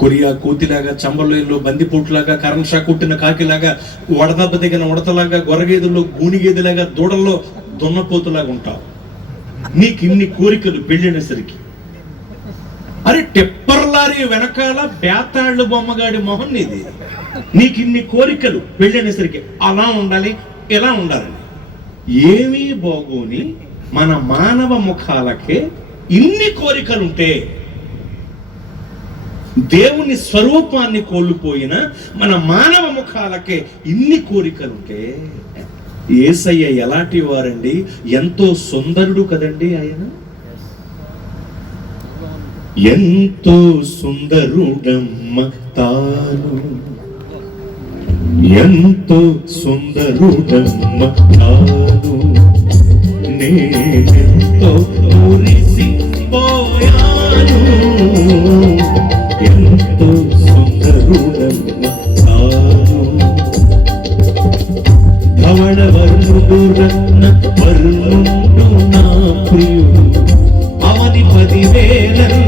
కొరియా కోతిలాగా, చంబల్లో బందిపోట్లాగా, కరెంట్ షాక్ కొట్టిన కాకిలాగా, వడదెబ్బ దిగిన ఉడతలాగా, గొర్రగేదుల్లో గూనిగేదిలాగా, దూడల్లో దున్నపోతులాగా ఉంటావు. నీకు ఇన్ని కోరికలు పెళ్ళినసరికి. అరే టిప్పర్ లారీ వెనకాల బేతాళ్ళు బొమ్మగాడి మొహం నీది. నీకు ఇన్ని కోరికలు పెళ్ళినసరికి అలా ఉండాలి, ఇలా ఉండాలని. ఏమీ బాగోని మన మానవ ముఖాలకే ఇన్ని కోరికలుంటే, దేవుని స్వరూపాన్ని కోల్పోయిన మన మానవ ముఖాలకే ఇన్ని కోరికలుంటే, యేసయ్య ఎలాంటి వారండి? ఎంతో సుందరుడు కదండి ఆయన. ఎంతో సుందరుడమ్మ తాను, ఎంతో సుందరుడమ్మ తాను, నేనెంతో మురిసిపోయాను. ఎంతో సుందరుడమ్మ తాను, ధవళ వర్ణుడు రత్న వర్ణుడు నా ప్రియుడు, అవని 10,000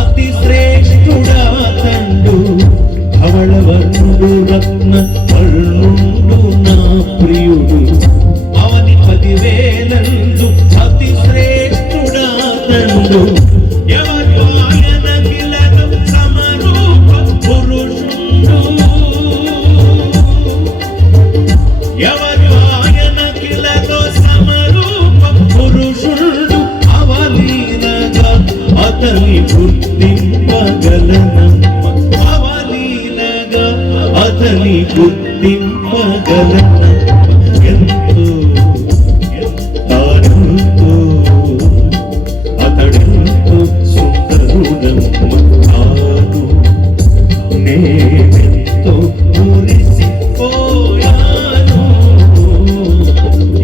అతి శ్రేష్ఠుడా తండు. ధవళ వర్ణుడు రత్న వర్ణుడు నా ప్రియుడు, అవని 10,000 అతి శ్రేష్ఠుడా తండు. ఎవరు ఆయనకిలను సమరూప పురుషుడు, ఎవరు ఆయనకిలను సమరూప పురుషుడు, అవలీలగా అతని గుర్తింపగలనమ్మ, అవలీలగా అతని గుర్తింపగలనమ్మ. ఎంతో తానెంతో అతడెంతో సుందరుడమ్మ తాను, నేనెంతో మురిసిపోయాను.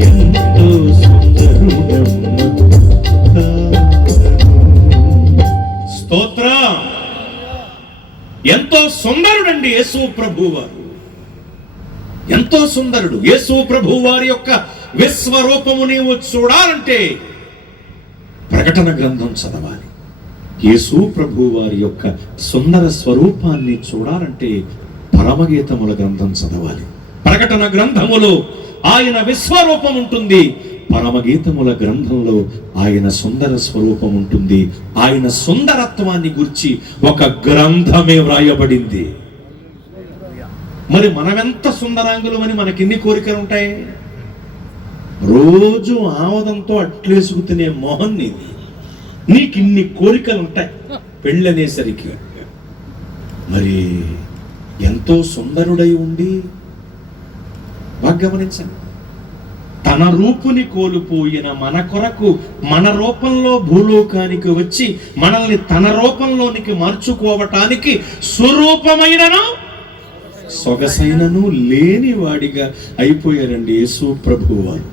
ఎంతో సుందరుడమ్మ తాను. స్తోత్రం. ఎంతో సుందరుడండి యేసు ప్రభువారు, ఎంతో సుందరుడు. యేసు ప్రభువారి యొక్క విశ్వరూపము నీవు చూడాలంటే ప్రకటన గ్రంథం చదవాలి. యేసు ప్రభువారి యొక్క సుందర స్వరూపాన్ని చూడాలంటే పరమగీతముల గ్రంథం చదవాలి. ప్రకటన గ్రంథములో ఆయన విశ్వరూపం ఉంటుంది, పరమగీతముల గ్రంథంలో ఆయన సుందర స్వరూపం ఉంటుంది. ఆయన సుందరత్వాన్ని గురించి ఒక గ్రంథమే వ్రాయబడింది. మరి మనమెంత సుందరాంగులమని మనకిన్ని కోరికలు ఉంటాయి? రోజు ఆవదంతో అట్లేసుకు తినే మోహన్ నీది. నీకిన్ని కోరికలు ఉంటాయి పెళ్ళనేసరికి. మరి ఎంతో సుందరుడై ఉండి బాగా గమనించండి, తన రూపుని కోల్పోయిన మన కొరకు మన రూపంలో భూలోకానికి వచ్చి మనల్ని తన రూపంలోనికి మార్చుకోవటానికి స్వరూపమైనను సొగసైనను లేని వాడిగా అయిపోయారండి యేసు ప్రభువారు.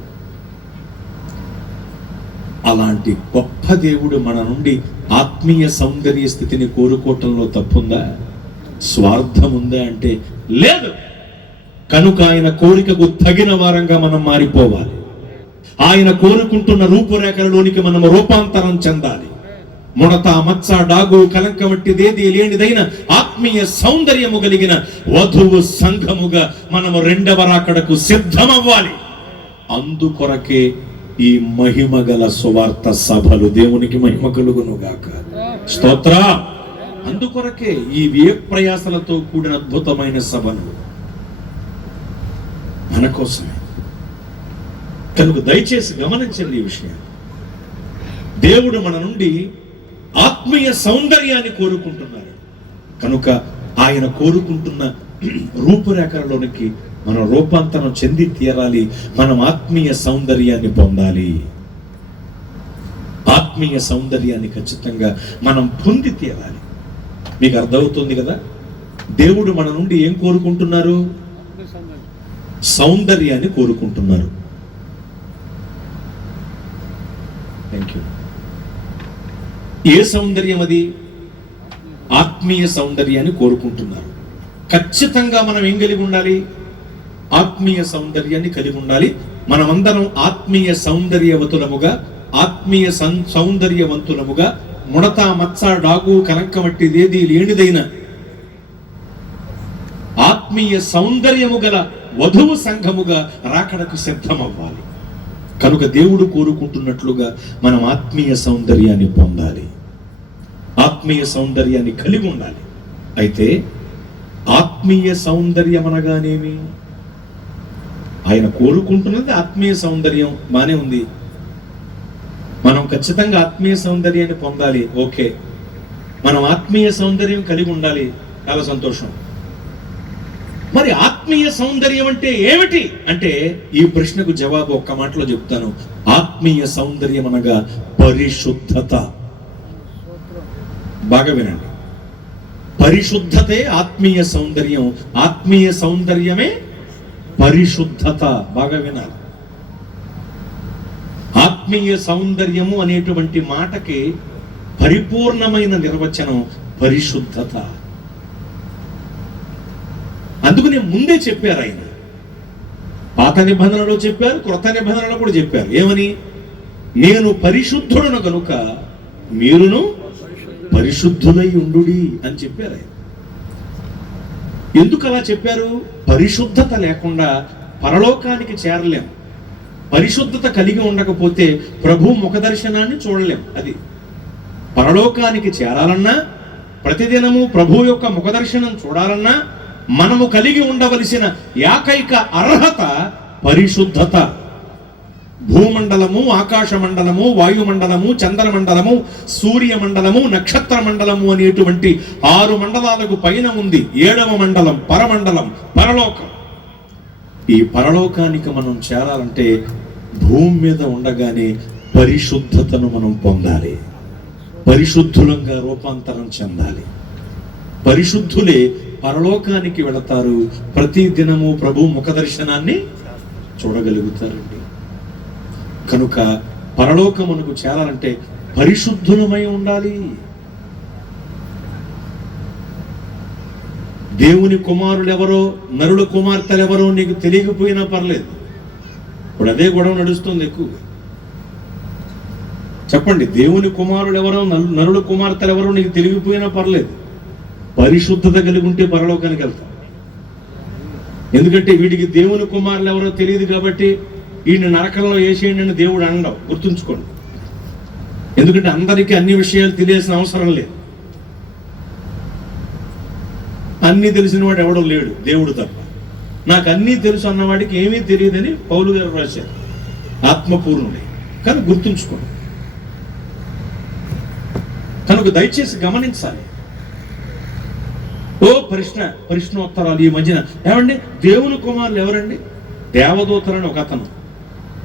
అలాంటి గొప్ప దేవుడు మన నుండి ఆత్మీయ సౌందర్య స్థితిని కోరుకోవటంలో తప్పుందా? స్వార్థం ఉందా అంటే లేదు. కనుక ఆయన కోరికకు తగిన వారంగా మనం మారిపోవాలి. ఆయన కోరుకుంటున్న రూపురేఖలలోనికి మనం రూపాంతరం చెందాలి. ముడత, మచ్చ, డాగు, కలంక వంటిదేది లేనిదైన ఆత్మీయ సౌందర్యము కలిగిన వధువు సంఘముగా మనము రెండవ రాకడకు సిద్ధమవ్వాలి. అందుకొరకే ఈ మహిమ గల సువార్త సభలు. దేవునికి మహిమ కలుగునుగాక. స్తోత్ర. అందుకొరకే ఈ వ్యయ ప్రయాసలతో కూడిన అద్భుతమైన సభలు మన కోసమే. కనుక దయచేసి గమనించండి ఈ విషయం. దేవుడు మన నుండి ఆత్మీయ సౌందర్యాన్ని కోరుకుంటున్నారు. కనుక ఆయన కోరుకుంటున్న రూపురేఖలలోనికి మనం రూపాంతరం చెంది తీరాలి. మనం ఆత్మీయ సౌందర్యాన్ని పొందాలి. ఆత్మీయ సౌందర్యాన్ని ఖచ్చితంగా మనం పొంది తీరాలి. మీకు అర్థమవుతుంది కదా? దేవుడు మన నుండి ఏం కోరుకుంటున్నారు? సౌందర్యాన్ని కోరుకుంటున్నారు. Thank you. ఏ సౌందర్యం అది? ఆత్మీయ సౌందర్యాన్ని కోరుకుంటున్నారు. ఖచ్చితంగా మనం ఏం కలిగి ఉండాలి? ఆత్మీయ సౌందర్యాన్ని కలిగి ఉండాలి. మనమందరం ఆత్మీయ సౌందర్యవతులముగా, ఆత్మీయ సౌందర్యవంతులముగా, ముడత మచ్చ డాగు కనంకమట్టిదేది లేనిదైన ఆత్మీయ సౌందర్యము గల వధువు సంఘముగా రాకడకు సిద్ధమవ్వాలి. కనుక దేవుడు కోరుకుంటున్నట్లుగా మనం ఆత్మీయ సౌందర్యాన్ని పొందాలి, ఆత్మీయ సౌందర్యాన్ని కలిగి ఉండాలి. అయితే ఆత్మీయ సౌందర్యం అనగానేమి? ఆయన కోరుకుంటున్నది ఆత్మీయ సౌందర్యం, బానే ఉంది. మనం ఖచ్చితంగా ఆత్మీయ సౌందర్యాన్ని పొందాలి, ఓకే. మనం ఆత్మీయ సౌందర్యం కలిగి ఉండాలి, చాలా సంతోషం. మరి ఆత్మీయ సౌందర్యం అంటే ఏమిటి అంటే, ఈ ప్రశ్నకు జవాబు ఒక్క మాటలో చెప్తాను. ఆత్మీయ సౌందర్యం అనగా పరిశుద్ధత. బాగా వినండి, పరిశుద్ధతే ఆత్మీయ సౌందర్యం, ఆత్మీయ సౌందర్యమే పరిశుద్ధత. బాగా వినాలి. ఆత్మీయ సౌందర్యము అనేటువంటి మాటకి పరిపూర్ణమైన నిర్వచనం పరిశుద్ధత. అందుకనే ముందే చెప్పారు ఆయన. పాత నిబంధనలో చెప్పారు, క్రొత్త నిబంధనలో కూడా చెప్పారు. ఏమని? నేను పరిశుద్ధుడను గనుక మీరును పరిశుద్ధులై ఉండుడి అని చెప్పారు ఆయన. ఎందుకు అలా చెప్పారు? పరిశుద్ధత లేకుండా పరలోకానికి చేరలేం. పరిశుద్ధత కలిగి ఉండకపోతే ప్రభు ముఖ దర్శనాన్ని చూడలేం. అది పరలోకానికి చేరాలన్నా, ప్రతిదినము ప్రభు యొక్క ముఖ దర్శనం చూడాలన్నా మనము కలిగి ఉండవలసిన ఏకైక అర్హత పరిశుద్ధత. భూమండలము, ఆకాశ మండలము, వాయుమండలము, చంద్రమండలము, సూర్యమండలము, నక్షత్ర మండలము అనేటువంటి 6 మండలాలకు పైన ఉంది 7వ మండలం పరమండలం, పరలోకం. ఈ పరలోకానికి మనం చేరాలంటే భూమి మీద ఉండగానే పరిశుద్ధతను మనం పొందాలి, పరిశుద్ధులంగా రూపాంతరం చెందాలి. పరిశుద్ధులే పరలోకానికి వెళతారు, ప్రతి దినము ప్రభు ముఖ దర్శనాన్ని చూడగలుగుతారండి. కనుక పరలోకమునకు చేరాలంటే పరిశుద్ధులమై ఉండాలి. దేవుని కుమారులు ఎవరో, నరుల కుమార్తెలు ఎవరో నీకు తెలియకపోయినా పర్లేదు. ఇప్పుడు అదే గొడవ నడుస్తుంది ఎక్కువగా. చెప్పండి, దేవుని కుమారులు ఎవరో, నరుల కుమార్తెలు ఎవరో నీకు తెలియకపోయినా పర్లేదు. పరిశుద్ధత కలిగి ఉంటే పరలోకానికి వెళ్తాం. ఎందుకంటే వీడికి దేవుని కుమారులు ఎవరో తెలియదు కాబట్టి ఈయన నరకంలో వేసేయండి అని దేవుడు అనడం గుర్తుంచుకోండి. ఎందుకంటే అందరికీ అన్ని విషయాలు తెలియాల్సిన అవసరం లేదు. అన్నీ తెలిసిన వాడు ఎవడో లేడు, దేవుడు తప్ప. నాకు అన్నీ తెలుసు అన్నవాడికి ఏమీ తెలియదని పౌలు గారు రాశారు, ఆత్మపూర్ణుడే. కానీ గుర్తుంచుకోండి. కనుక దయచేసి గమనించాలి. ప్రశ్నోత్తరాలు ఈ మధ్యన ఏమండి దేవుని కుమారులు ఎవరండి? దేవదూతలని ఒక అతను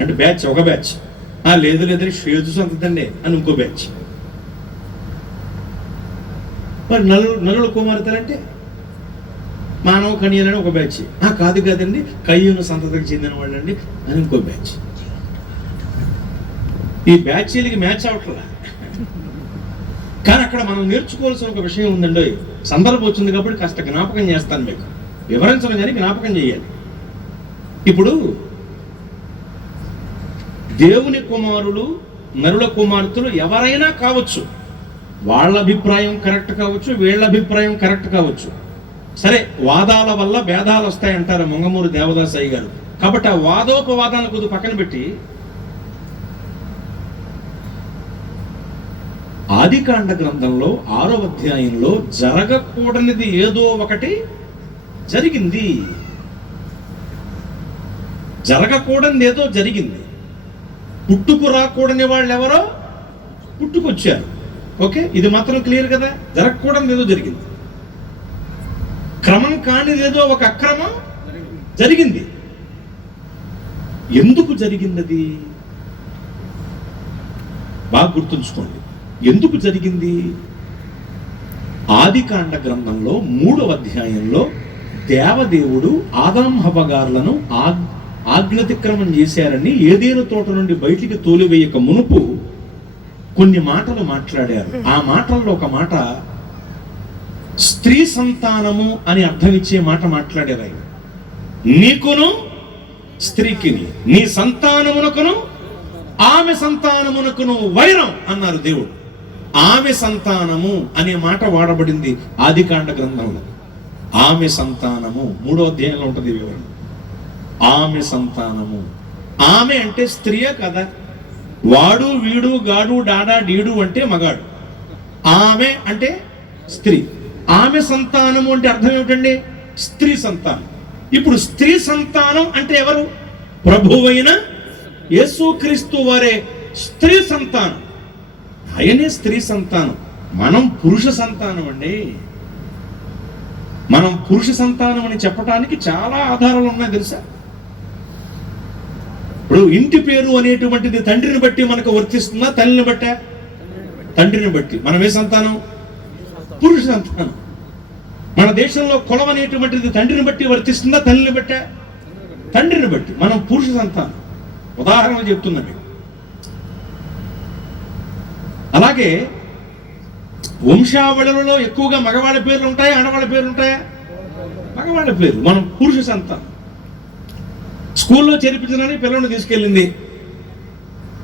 అంటే బ్యాచ్, ఒక బ్యాచ్. లేదు లేదని శ్వేతు సంతతండి అని ఇంకో బ్యాచ్. మరి నలుల కుమార్తెలంటే మానవ కన్యలని ఒక బ్యాచ్. కాదు కాదండి కయ్యూను సంతతికి చెందిన వాళ్ళండి అని ఇంకో బ్యాచ్. ఈ బ్యాచీలకి మ్యాచ్ అవట్లా. కానీ అక్కడ మనం నేర్చుకోవాల్సిన ఒక విషయం ఉందండి. సందర్భం వచ్చింది కాబట్టి కాస్త జ్ఞాపకం చేస్తాను మీకు. వివరించడం కానీ జ్ఞాపకం చేయాలి. ఇప్పుడు దేవుని కుమారులు, నరుల కుమార్తెలు ఎవరైనా కావచ్చు. వాళ్ళ అభిప్రాయం కరెక్ట్ కావచ్చు, వీళ్ళ అభిప్రాయం కరెక్ట్ కావచ్చు. సరే, వాదాల వల్ల భేదాలు వస్తాయంటారు మొంగమూరు దేవదాసయ్య గారు. కాబట్టి ఆ వాదోపవాదాలను కొద్దిగా పక్కన పెట్టి ఆదికాండ గ్రంథంలో 6వ అధ్యాయంలో జరగకూడనిది ఏదో ఒకటి జరిగింది. జరగకూడనిది ఏదో జరిగింది. పుట్టుకు రాకూడని వాళ్ళు ఎవరో పుట్టుకొచ్చారు. ఓకే, ఇది మాత్రం క్లియర్ కదా. జరగకూడనిది ఏదో జరిగింది. క్రమం కానిది ఏదో ఒక అక్రమం జరిగింది. ఎందుకు జరిగింది? బాగా గుర్తుంచుకోండి. ఎందుకు జరిగింది? ఆదికాండ గ్రంథంలో 3వ అధ్యాయంలో దేవదేవుడు ఆదాం హవ్వగారులను ఆజ్ఞాతిక్రమం చేశారని ఏదేను తోట నుండి బయటికి తోలివేయక మునుపు కొన్ని మాటలు మాట్లాడారు. ఆ మాటల్లో ఒక మాట స్త్రీ సంతానము అని అర్థం ఇచ్చే మాట మాట్లాడారు ఆయన. నీకును స్త్రీకిని, నీ సంతానమునకును ఆమె సంతానమునకును వైరం అన్నారు దేవుడు. ఆమె సంతానము అనే మాట వాడబడింది ఆదికాండ గ్రంథంలో. ఆమె సంతానము 3వ అధ్యాయంలో ఉంటుంది వివరణ. ఆమె సంతానము, ఆమె అంటే స్త్రీయే కదా. వాడు వీడు గాడు డాడా డీడు అంటే మగాడు, ఆమె అంటే స్త్రీ. ఆమె సంతానము అంటే అర్థం ఏమిటండి? స్త్రీ సంతానం. ఇప్పుడు స్త్రీ సంతానం అంటే ఎవరు? ప్రభువైన యేసుక్రీస్తు వారే స్త్రీ సంతానం. ఆయనే స్త్రీ సంతానం. మనం పురుష సంతానం అండి. మనం పురుష సంతానం అని చెప్పడానికి చాలా ఆధారాలు ఉన్నాయి తెలుసా? ఇప్పుడు ఇంటి పేరు అనేటువంటిది తండ్రిని బట్టి మనకు వర్తిస్తుందా, తల్లిని బట్టా? తండ్రిని బట్టి. మనం ఏ సంతానం? పురుష సంతానం. మన దేశంలో కులం అనేటువంటిది తండ్రిని బట్టి వర్తిస్తుందా, తల్లిని బట్టా? తండ్రిని బట్టి. మనం పురుష సంతానం. ఉదాహరణలు చెప్తున్నా మీకు. అలాగే వంశావళులలో ఎక్కువగా మగవాళ్ళ పేర్లు ఉంటాయా, ఆడవాళ్ళ పేర్లు ఉంటాయా? మగవాళ్ళ పేరు. మనం పురుష సంతానం. స్కూల్లో చేర్పించడానికి పిల్లల్ని తీసుకెళ్ళింది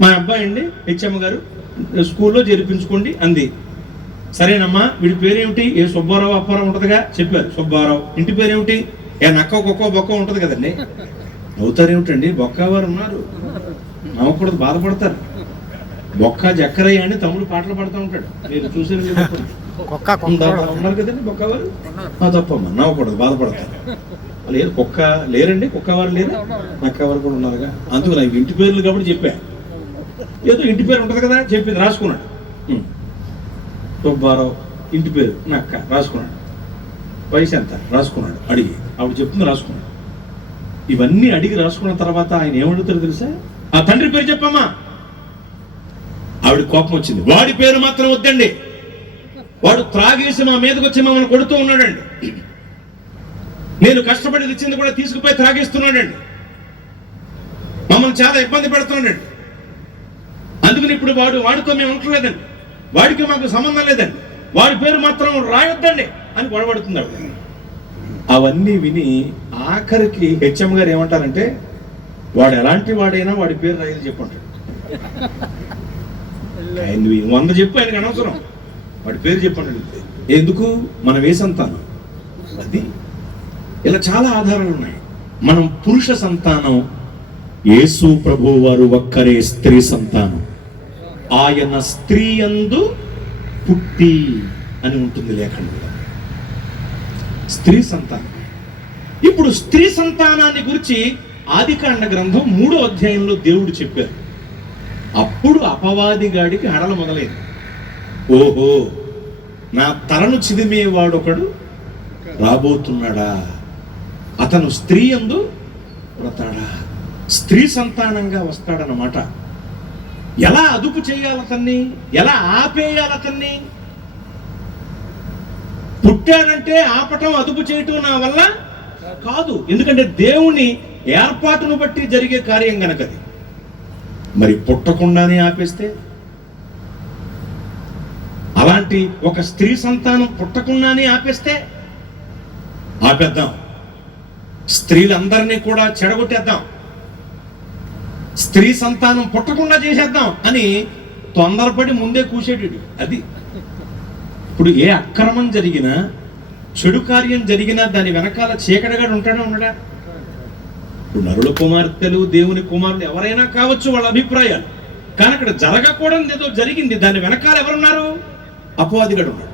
మా అబ్బాయి అండి, హెచ్ఎం గారు స్కూల్లో చేర్పించుకోండి అంది. సరేనమ్మా, వీడి పేరేమిటి? ఏ సుబ్బారావు అప్పారావు ఉంటుందిగా, చెప్పారు సుబ్బారావు. ఇంటి పేరేమిటి? ఏ నక్క కుక్క బొక్క ఉంటుంది కదండి. అవుతారేమిటండి, బొక్కవారు ఉన్నారు, నవ్వకూడదు, బాధపడతారు. బొక్క జక్కరయ్య అని తమ్ముడు పాటలు పాడుతూ ఉంటాడు, మీరు చూసారు ఉన్నారు కదండి బొక్కవారు. తప్పమ్మా, నవ్వకూడదు, బాధపడతారు. లేదు కుక్క లేరండి, కుక్కవారు లేరు, నక్కవారు కూడా ఉన్నారుగా. అందుకు నాకు ఇంటి పేర్లు కాబట్టి చెప్పా. ఏదో ఇంటి పేరు ఉంటుంది కదా, చెప్పింది రాసుకున్నాడు. సుబ్బారావు ఇంటి పేరు నక్క రాసుకున్నాడు. వయసు ఎంత రాసుకున్నాడు. అడిగి ఆవిడ చెప్తుంది రాసుకున్నాడు. ఇవన్నీ అడిగి రాసుకున్న తర్వాత ఆయన ఏమడుగుతారు తెలుసా? ఆ తండ్రి పేరు చెప్పమ్మా. ఆవిడ కోపం వచ్చింది. వాడి పేరు మాత్రం వద్దండి, వాడు త్రాగేసి మా మీదకి వచ్చి మమ్మల్ని కొడుతూ ఉన్నాడండి. నేను కష్టపడి ఇచ్చింది కూడా తీసుకుపోయి త్రాగేస్తున్నాడండి, మమ్మల్ని చాలా ఇబ్బంది పెడుతున్నాడండి. అందుకని ఇప్పుడు వాడితో మేము ఉండలేదండి, వాడికి మాకు సంబంధం లేదండి, వాడి పేరు మాత్రం రాయొద్దండి అని గొడవడుతున్నాడు. అవన్నీ విని ఆఖరికి హెచ్ఎం గారు ఏమంటారంటే, వాడు ఎలాంటి వాడైనా వాడి పేరు రాయని చెప్పంటాడు. ఆయన 100 చెప్పు, ఆయనకు అనవసరం, వాడి పేరు చెప్పండి. ఎందుకు? మనం ఏ సంతానం అది. ఇలా చాలా ఆధారాలు ఉన్నాయి. మనం పురుష సంతానం, యేసు ప్రభువు వారు ఒక్కరే స్త్రీ సంతానం. ఆయన స్త్రీ యందు పుట్టి అని ఉంటుంది లేఖనంలో. స్త్రీ సంతానం. ఇప్పుడు స్త్రీ సంతానాన్ని గురించి ఆదికాండ గ్రంథం 3వ అధ్యాయంలో దేవుడు చెప్పారు. అప్పుడు అపవాదిగాడికి హడల మొదలైంది. ఓహో, నా తలను చిదిమేవాడొకడు రాబోతున్నాడా, అతను స్త్రీ యందు పుడతాడా, స్త్రీ సంతానంగా వస్తాడన్నమాట. ఎలా అదుపు చేయాలతన్ని, ఎలా ఆపేయాలతన్ని? పుట్టాడంటే ఆపటం, అదుపు చేయటం నా వల్ల కాదు. ఎందుకంటే దేవుని ఏర్పాటును బట్టి జరిగే కార్యం గనకది. మరి పుట్టకుండానే ఆపేస్తే? అలాంటి ఒక స్త్రీ సంతానం పుట్టకుండానే ఆపేస్తే? ఆపేద్దాం, స్త్రీలందరినీ కూడా చెడగొట్టేద్దాం, స్త్రీ సంతానం పుట్టకుండా చేసేద్దాం అని తొందరపడి ముందే కూసేటాడు. అది ఇప్పుడు ఏ అక్రమం జరిగినా, చెడు కార్యం జరిగినా దాని వెనకాల చీకటిగాడు ఉంటాడా ఉండడా? ఇప్పుడు నరుల కుమార్తెలు, దేవుని కుమారులు ఎవరైనా కావచ్చు, వాళ్ళ అభిప్రాయాలు. కానీ అక్కడ జరగకూడదు ఏదో జరిగింది, దాని వెనకాల ఎవరున్నారు? అపవాదిగాడు ఉన్నాడు.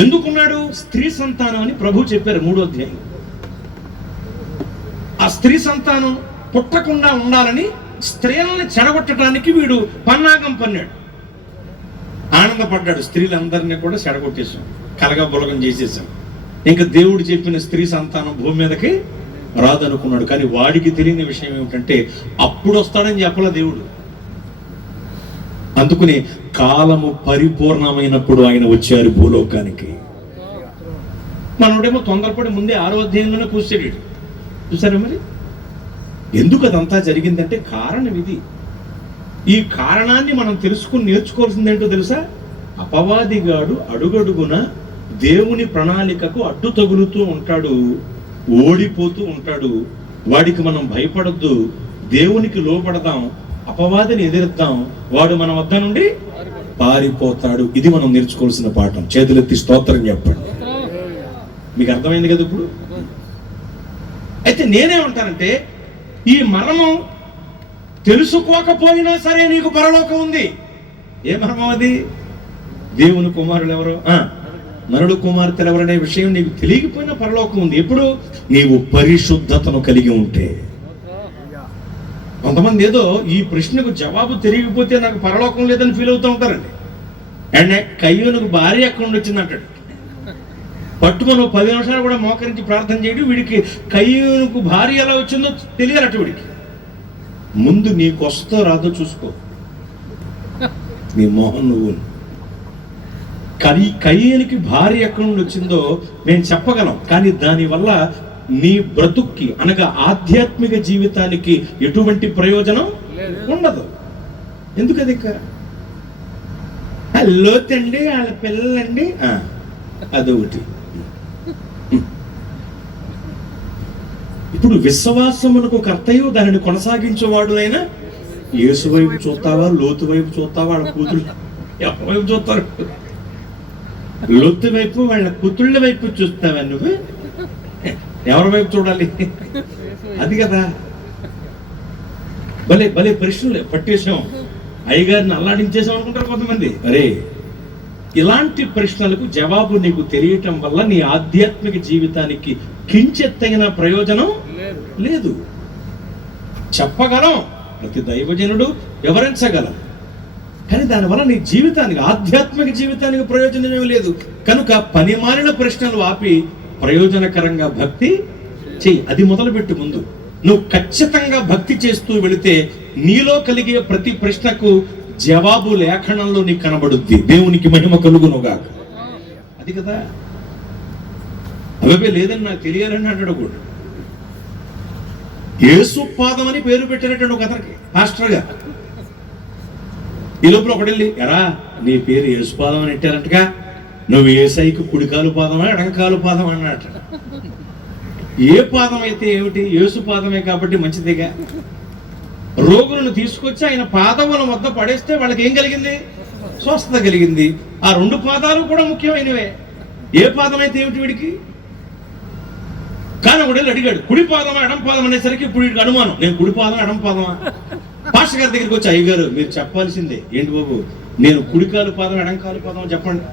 ఎందుకున్నాడు? స్త్రీ సంతానం అని ప్రభు చెప్పారు 3వ అధ్యాయం. ఆ స్త్రీ సంతానం పుట్టకుండా ఉండాలని స్త్రీలని చెడగొట్టడానికి వీడు పన్నాగం పన్నాడు. ఆనందపడ్డాడు. స్త్రీలందరినీ కూడా చెడగొట్టేశాం, కలగబులగం చేసేసాం, ఇంకా దేవుడు చెప్పిన స్త్రీ సంతానం భూమి మీదకి రాదనుకున్నాడు. కానీ వాడికి తెలియని విషయం ఏమిటంటే, అప్పుడు వస్తాడని చెప్పలే దేవుడు. అందుకని కాలము పరిపూర్ణమైనప్పుడు ఆయన వచ్చారు భూలోకానికి. మనోడేమో తొందరపడి ముందే 6వ అధ్యాయంలోనే కూర్చాడు. చూసారా మరి? ఎందుకు అదంతా జరిగిందంటే కారణం ఇది. ఈ కారణాన్ని మనం తెలుసుకుని నేర్చుకోవాల్సింది ఏంటో తెలుసా? అపవాదిగాడు అడుగడుగున దేవుని ప్రణాళికకు అడ్డు తగులుతూ ఉంటాడు, ఓడిపోతూ ఉంటాడు. వాడికి మనం భయపడద్దు, దేవునికి లోపడదాం, అపవాదిని ఎదిరిద్దాం, వాడు మన వద్ద నుండి పారిపోతాడు. ఇది మనం నేర్చుకోవాల్సిన పాఠం. చేతులెత్తి స్తోత్రం చెప్పండి. మీకు అర్థమైంది కదా ఇప్పుడు? అయితే నేనేమంటానంటే, ఈ మర్మం తెలుసుకోకపోయినా సరే నీకు పరలోకం ఉంది. ఏ మర్మం అది? దేవుని కుమారులు ఎవరు, నరుడు కుమార్తెలు ఎవరనే విషయం నీకు తెలియకపోయినా పరలోకం ఉంది. ఎప్పుడు? నీవు పరిశుద్ధతను కలిగి ఉంటే. కొంతమంది ఏదో ఈ ప్రశ్నకు జవాబు తెలియకపోతే నాకు పరలోకం లేదని ఫీల్ అవుతూ ఉంటారండి. అండ్ కయ్యూనుకు భార్య ఎక్కడ నుండి వచ్చింది అంటాడు. పట్టుకొని 10 నిమిషాలు కూడా మోకరించి ప్రార్థన చేయడం, వీడికి కయ్యూనుకు భార్య ఎలా వచ్చిందో తెలియాలట. వీడికి ముందు నీకు వస్తో రాదో చూసుకో, నీ మోహన్ నువ్వు. కయ్యూనికి భార్య ఎక్కడి నుండి వచ్చిందో నేను చెప్పగలం, కానీ దానివల్ల నీ బ్రతుక్కి అనగా ఆధ్యాత్మిక జీవితానికి ఎటువంటి ప్రయోజనం ఉండదు. ఎందుకది? లోతండి, వాళ్ళ పిల్లలండి, అదొకటి. ఇప్పుడు విశ్వాసమునకు కర్తయు దానిని కొనసాగించేవాడు అయినా యేసు వైపు చూస్తావా, లోతు వైపు చూస్తావా, వాళ్ళ కూతురు ఎవరి వైపు చూస్తారు? లోతు వైపు వాళ్ళ కూతుళ్ళ వైపు చూస్తావా నువ్వు? ఎవరి వైపు చూడాలి? అది కదా. భలే భలే ప్రశ్నలు పట్టేసాం, అయ్యగారిని అల్లాడించేసాం అనుకుంటారు కొంతమంది. అరే, ఇలాంటి ప్రశ్నలకు జవాబు నీకు తెలియటం వల్ల నీ ఆధ్యాత్మిక జీవితానికి కించెత్తగిన ప్రయోజనం లేదు. చెప్పగలం, ప్రతి దైవజనుడు వివరించగలం, కానీ దానివల్ల నీ జీవితానికి, ఆధ్యాత్మిక జీవితానికి ప్రయోజనమే లేదు. కనుక పని మారిన ప్రశ్నలు ఆపి ప్రయోజనకరంగా భక్తి చెయ్యి. అది మొదలుపెట్టు. ముందు నువ్వు ఖచ్చితంగా భక్తి చేస్తూ వెళితే నీలో కలిగే ప్రతి ప్రశ్నకు జవాబు లేఖనంలో నీకు కనబడుద్ది. దేవునికి మహిమ కలుగునుగా. అది కదా. అవే లేదని నాకు తెలియాలని అంటాడు కూడా. యేసు పాదం అని పేరు పెట్టినట్టు ఒక అతనికి పాస్టర్గా. ఈ లోపల ఒకటి వెళ్ళి, ఎరా నీ పేరు యేసు పాదం అని పెట్టారంటగా, నువ్వు ఏసైకి కుడికాలు పాదమా ఎడమకాలు పాదం అన్నట్ట. ఏ పాదం అయితే ఏమిటి? యేసు పాదమే కాబట్టి మంచిదిగా. రోగులను తీసుకొచ్చి ఆయన పాదముల వద్ద పడేస్తే వాళ్ళకి ఏం కలిగింది? స్వస్థత కలిగింది. ఆ 2 పాదాలు కూడా ముఖ్యమైనవే. ఏ పాదం అయితే ఏమిటి వీడికి? కానీ ఒకటి అడిగాడు, కుడి పాదమా ఎడం పాదం అనేసరికి ఇప్పుడు వీడికి అనుమానం, నేను కుడి పాదమా ఎడం పాదమా? పాస్టర్ గారి దగ్గరికి వచ్చి, అయ్యగారు మీరు చెప్పాల్సిందే. ఏంటి బాబు? నేను కుడికాలు పాదం ఎడంకాలు పాదం చెప్పండి.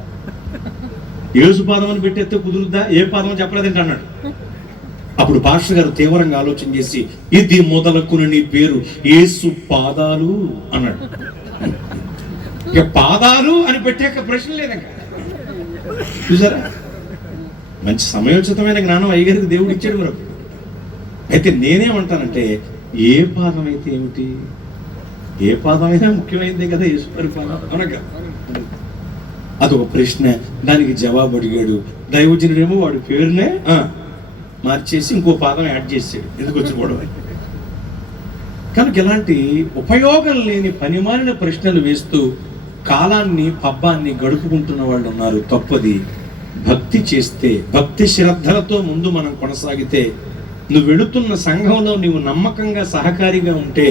యేసు పాదం అని పెట్టేస్తే కుదురుద్దా? ఏ పాదం చెప్పలేదంటే అన్నాడు. అప్పుడు పాస్టర్ గారు తీవ్రంగా ఆలోచన చేసి, ఇది మొదలుకుని నీ పేరు యేసు పాదాలు అన్నాడు. ఇక పాదాలు అని పెట్టాక ప్రశ్న లేదంక. చూసారా? మంచి సమయోచితమైన జ్ఞానం అయ్యగారికి దేవుడు ఇచ్చాడు మరి. అయితే నేనేమంటానంటే, ఏ పాదం అయితే ఏమిటి? ఏ పాదమైనా ముఖ్యమైనదే కదా యేసు పరిపాలన. అవునక అదొక ప్రశ్న. దానికి జవాబు అడిగాడు. దైవజనుడేమో వాడి పేరునే మార్చేసి ఇంకో పాదం యాడ్ చేసాడు. ఎందుకు వచ్చి గొడవ? కనుక ఇలాంటి ఉపయోగం లేని పనిమాలిన ప్రశ్నలు వేస్తూ కాలాన్ని, పబ్బాన్ని గడుపుకుంటున్న వాళ్ళు ఉన్నారు. తప్పది. భక్తి చేస్తే, భక్తి శ్రద్ధలతో ముందు మనం కొనసాగితే, నువ్వు వెళుతున్న సంఘంలో నీవు నమ్మకంగా సహకారిగా ఉంటే,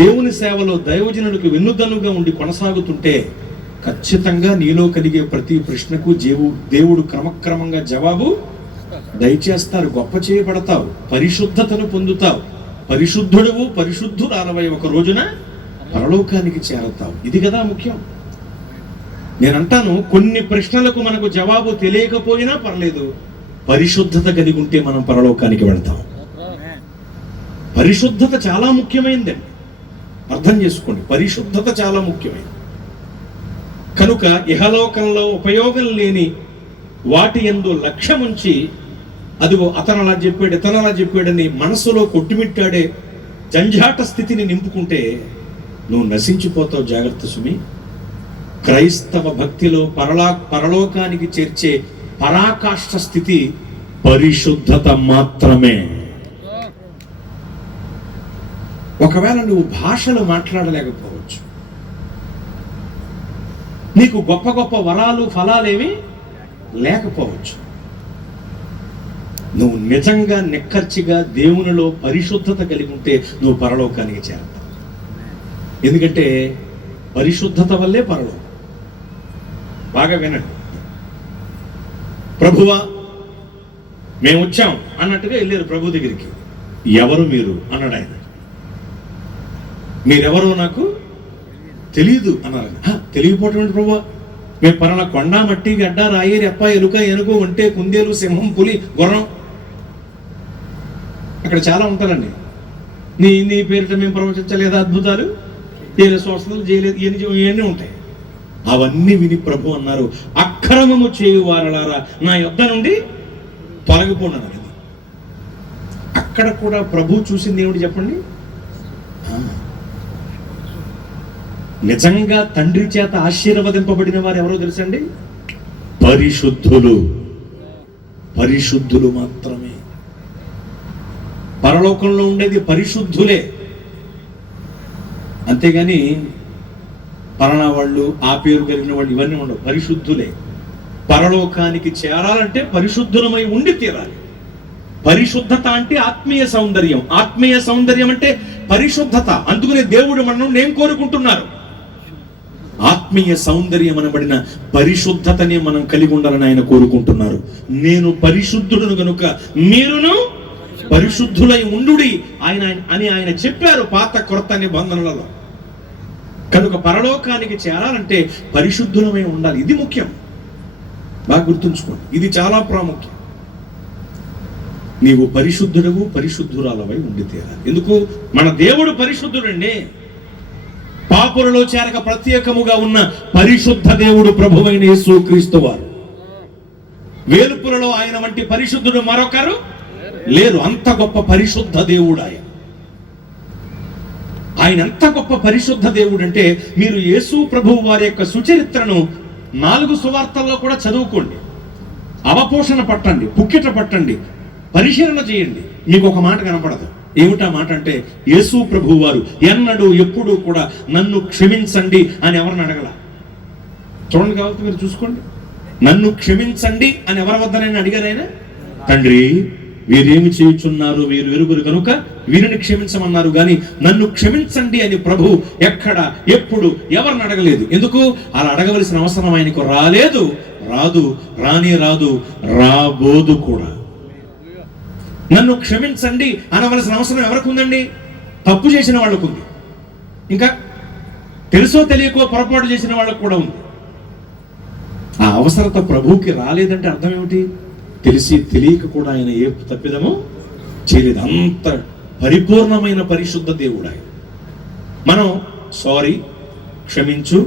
దేవుని సేవలో దైవజనులకు వెన్నుదన్నుగా ఉండి కొనసాగుతుంటే, ఖచ్చితంగా నీలో కలిగే ప్రతి ప్రశ్నకు దేవుడు క్రమక్రమంగా జవాబు దయచేస్తారు. గొప్ప చేయబడతావు, పరిశుద్ధతను పొందుతావు, పరిశుద్ధుడువు పరిశుద్ధురాలవై ఒక రోజున పరలోకానికి చేరతావు. ఇది కదా ముఖ్యం. నేనంటాను, కొన్ని ప్రశ్నలకు మనకు జవాబు తెలియకపోయినా పర్లేదు, పరిశుద్ధత కలిగి ఉంటే మనం పరలోకానికి వెళ్తాం. పరిశుద్ధత చాలా ముఖ్యమైనదండి. అర్థం చేసుకోండి, పరిశుద్ధత చాలా ముఖ్యమైనది. కనుక ఇహలోకంలో ఉపయోగం లేని వాటి యందు లక్ష్యముంచి, అదిగో అతను అలా చెప్పాడు, ఇతను అలా చెప్పాడని మనసులో కొట్టుమిట్టాడే జంజాట స్థితిని నింపుకుంటే నువ్వు నశించిపోతావు. జాగ్రత్త సుమి. క్రైస్తవ భక్తిలో పరలోకానికి చేర్చే పరాకాష్ఠ స్థితి పరిశుద్ధత మాత్రమే. ఒకవేళ నువ్వు భాషలు మాట్లాడలేకపోవచ్చు, నీకు గొప్ప గొప్ప వరాలు ఫలాలేవి లేకపోవచ్చు. నువ్వు నిజంగా నిక్కర్చిగా దేవునిలో పరిశుద్ధత కలిగి ఉంటే నువ్వు పరలోకానికి చేరతావు. ఎందుకంటే పరిశుద్ధత వల్లే పరలోకం. బాగా వినండి. ప్రభువా మేము వచ్చాం అన్నట్టుగా వెళ్ళారు ప్రభు దగ్గరికి. ఎవరు మీరు అన్నాడు ఆయన. మీరెవరో నాకు తెలియదు అన్నారు. తెలియపోవటం ప్రభువా, మేము పలానా కొండ, మట్టి, గడ్డ, రాయి, రెప్ప, ఎలుక, ఏనుగు, ఒంటె, కుందేలు, సింహం, పులి, గుర్రం, అక్కడ చాలా ఉంటారండి. నీ పేరిట మేము ప్రవచించలేదా అద్భుతాలు, చేయలేదు, స్వస్థతలు చేయలేదు, ఇవన్నీ ఉంటాయి. అవన్నీ విని ప్రభు అన్నారు, అక్రమము చేయు వారలారా నా యొద్ద నుండి తొలగిపోండి. అక్కడ కూడా ప్రభు చూసింది ఏమిటి చెప్పండి? నిజంగా తండ్రి చేత ఆశీర్వదింపబడిన వారు ఎవరో తెలుసండి? పరిశుద్ధులు. పరిశుద్ధులు మాత్రమే. పరలోకంలో ఉండేది పరిశుద్ధులే. అంతేగాని పలానా వాళ్ళు, ఆ పేరు కలిగిన వాళ్ళు, ఇవన్నీ ఉండవు. పరిశుద్ధులే. పరలోకానికి చేరాలంటే పరిశుద్ధులమై ఉండి తీరాలి. పరిశుద్ధత అంటే ఆత్మీయ సౌందర్యం. ఆత్మీయ సౌందర్యం అంటే పరిశుద్ధత. అందుకనే దేవుడు మనం నేను కోరుకుంటున్నారు. ఆత్మీయ సౌందర్యం అనబడిన పరిశుద్ధతని మనం కలిగి ఉండాలని ఆయన కోరుకుంటున్నారు. నేను పరిశుద్ధుడును గనుక మీరును పరిశుద్ధులై ఉండుడి ఆయన చెప్పారు పాత క్రొత్త నిబంధనలలో. కనుక పరలోకానికి చేరాలంటే పరిశుద్ధులమై ఉండాలి. ఇది ముఖ్యం. బాగా గుర్తుంచుకోండి, ఇది చాలా ప్రాముఖ్యం. నీవు పరిశుద్ధుడవు, పరిశుద్ధురాలవై ఉండి తీరాలి. ఎందుకు? మన దేవుడు పరిశుద్ధుడండి. పాపులలో చేరక ప్రత్యేకముగా ఉన్న పరిశుద్ధ దేవుడు ప్రభువైన యేసుక్రీస్తు వారు. వేలుపులలో ఆయన వంటి పరిశుద్ధుడు మరొకరు లేరు. అంత గొప్ప పరిశుద్ధ దేవుడు ఆయన. ఆయన ఎంత గొప్ప పరిశుద్ధ దేవుడు అంటే, మీరు యేసు ప్రభువు వారి యొక్క సుచరిత్రను 4 సువార్తల్లో కూడా చదువుకోండి. అవపోషణ పట్టండి, పుక్కిట పట్టండి, పరిశీలన చేయండి. మీకు ఒక మాట కనపడదు. ఏమిటా మాట అంటే, యేసు ప్రభువు వారు ఎన్నడూ ఎప్పుడూ కూడా నన్ను క్షమించండి అని ఎవరిని అడగల. చూడండి, కాబట్టి మీరు చూసుకోండి. నన్ను క్షమించండి అని ఎవరి వద్దనైనా అడిగారు ఆయన? తండ్రి, వీరేమి చేయుచున్నారు, వీరు ఎరుగురు కనుక వీరిని క్షమించమన్నారు. కానీ నన్ను క్షమించండి అని ప్రభు ఎక్కడ ఎప్పుడు ఎవరిని అడగలేదు. ఎందుకు? అలా అడగవలసిన అవసరం ఆయనకు రాలేదు, రాదు, రాదు, రాబోదు కూడా. నన్ను క్షమించండి అనవలసిన అవసరం ఎవరికి ఉందండి? తప్పు చేసిన వాళ్ళకు ఉంది. ఇంకా తెలుసో తెలియకో పొరపాటు చేసిన వాళ్ళకు కూడా ఉంది. ఆ అవసరత ప్రభువుకి రాలేదంటే అర్థం ఏమిటి? తెలిసి తెలియక కూడా ఆయన ఏ తప్పిదమో చేయలేదు. అంత పరిపూర్ణమైన పరిశుద్ధ దేవుడు ఆయన. మనం సారీ, క్షమించు,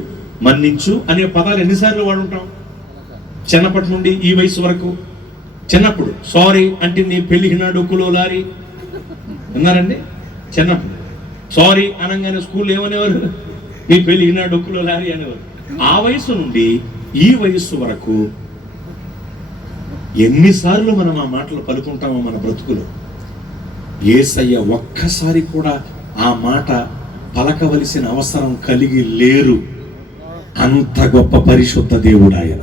మన్నించు అనే పదాలు ఎన్నిసార్లు వాడుంటాం చిన్నప్పటి నుండి ఈ వయసు వరకు? చిన్నప్పుడు సారీ అంటే నీ పెళ్ళిన డొక్కులో లారీ విన్నారండి? చిన్నప్పుడు సారీ అనగానే స్కూల్ ఏమనేవారు? నీ పెళ్ళిన డొక్కులో లారీ అనేవారు. ఆ వయసు నుండి ఈ వయస్సు వరకు ఎన్నిసార్లు మనం ఆ మాటలు పలుకుంటామో మన బ్రతుకులో. యేసయ్య ఒక్కసారి కూడా ఆ మాట పలకవలసిన అవసరం కలిగి లేరు. అంత గొప్ప పరిశుద్ధ దేవుడు ఆయన.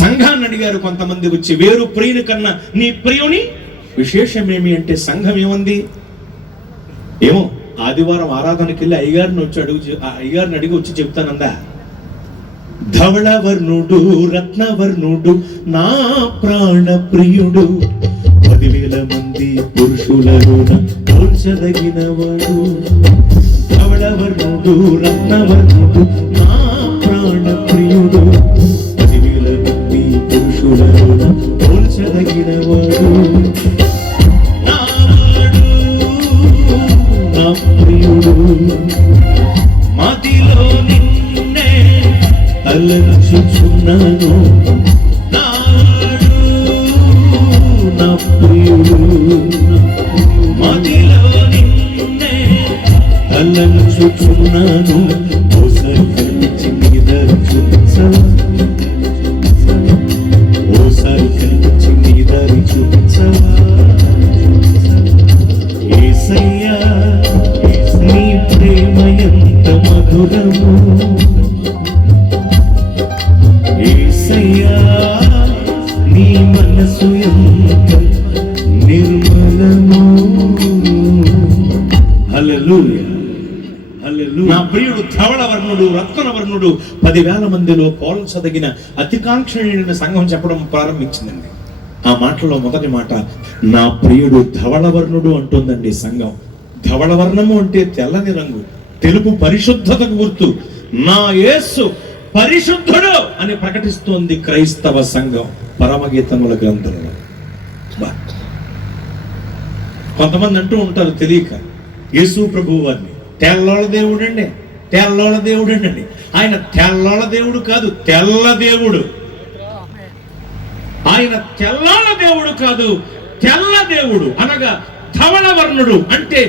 సంఘాన్ని అడిగారు కొంతమంది వచ్చి, వేరు ప్రియుని కన్నా నీ ప్రియుని విశేషమేమి అంటే, సంఘం ఏముంది? ఏమో ఆదివారం ఆరాధనకి వెళ్ళి అయ్యగారిని అడిగి వచ్చి చెప్తానందా? ధవళవర్ణుడు, రత్నవర్ణుడు, నా ప్రాణ ప్రియుడు, 10,000 మంది పురుషులలోన పోల్చదగిన వాడు. ధవళవర్ణుడు, రత్నవర్ణుడు, నా ప్రాణ ప్రియుడు, 10,000 మంది పురుషులలోన పోల్చదగిన వాడు. నా ప్రియుడు, మదిలో నిన్నే తలంచుచున్నాను. నా ప్రియుడు, మదిలో నిన్నే తలంచుచున్నాను. ఓసారి కనిపించి నీ దారి చూపించవా? ఓసారి కనిపించి నీ దారి చూపించవా? యేసయ్యా, నీ ప్రేమ ఎంత మధురము, యేసయ్యా నీ మనసు ఎంత నిర్మలము. హల్లెలూయా హల్లెలూయా. నా ప్రియుడు ధవళవర్ణుడు రత్నవర్ణుడు 10,000 మందిలో పోల్చదగిన అతికాంక్షణీయుడైన సంఘం చెప్పడం ప్రారంభించిందండి. ఆ మాటలో మొదటి మాట నా ప్రియుడు ధవళవర్ణుడు అంటుందండి సంఘం. ధవళవర్ణము అంటే తెల్లని రంగు, తెలుపు పరిశుద్ధతకు గుర్తు. నా యేసు పరిశుద్ధుడు అని ప్రకటిస్తోంది క్రైస్తవ సంఘం పరమగీతముల గ్రంథంలో. కొంతమంది అంటూ ఉంటారు తెలియక, యేసు ప్రభువు వారిని తెల్లోళ్ళ దేవుడు అండి, తెల్లోళ్ళ దేవుడు అండి. ఆయన తెల్లోళ్ళ దేవుడు కాదు, తెల్ల దేవుడు. ఆయన తెల్లాల దేవుడు కాదు, తెల్ల దేవుడు. అనగా ధవళవర్ణుడు అంటే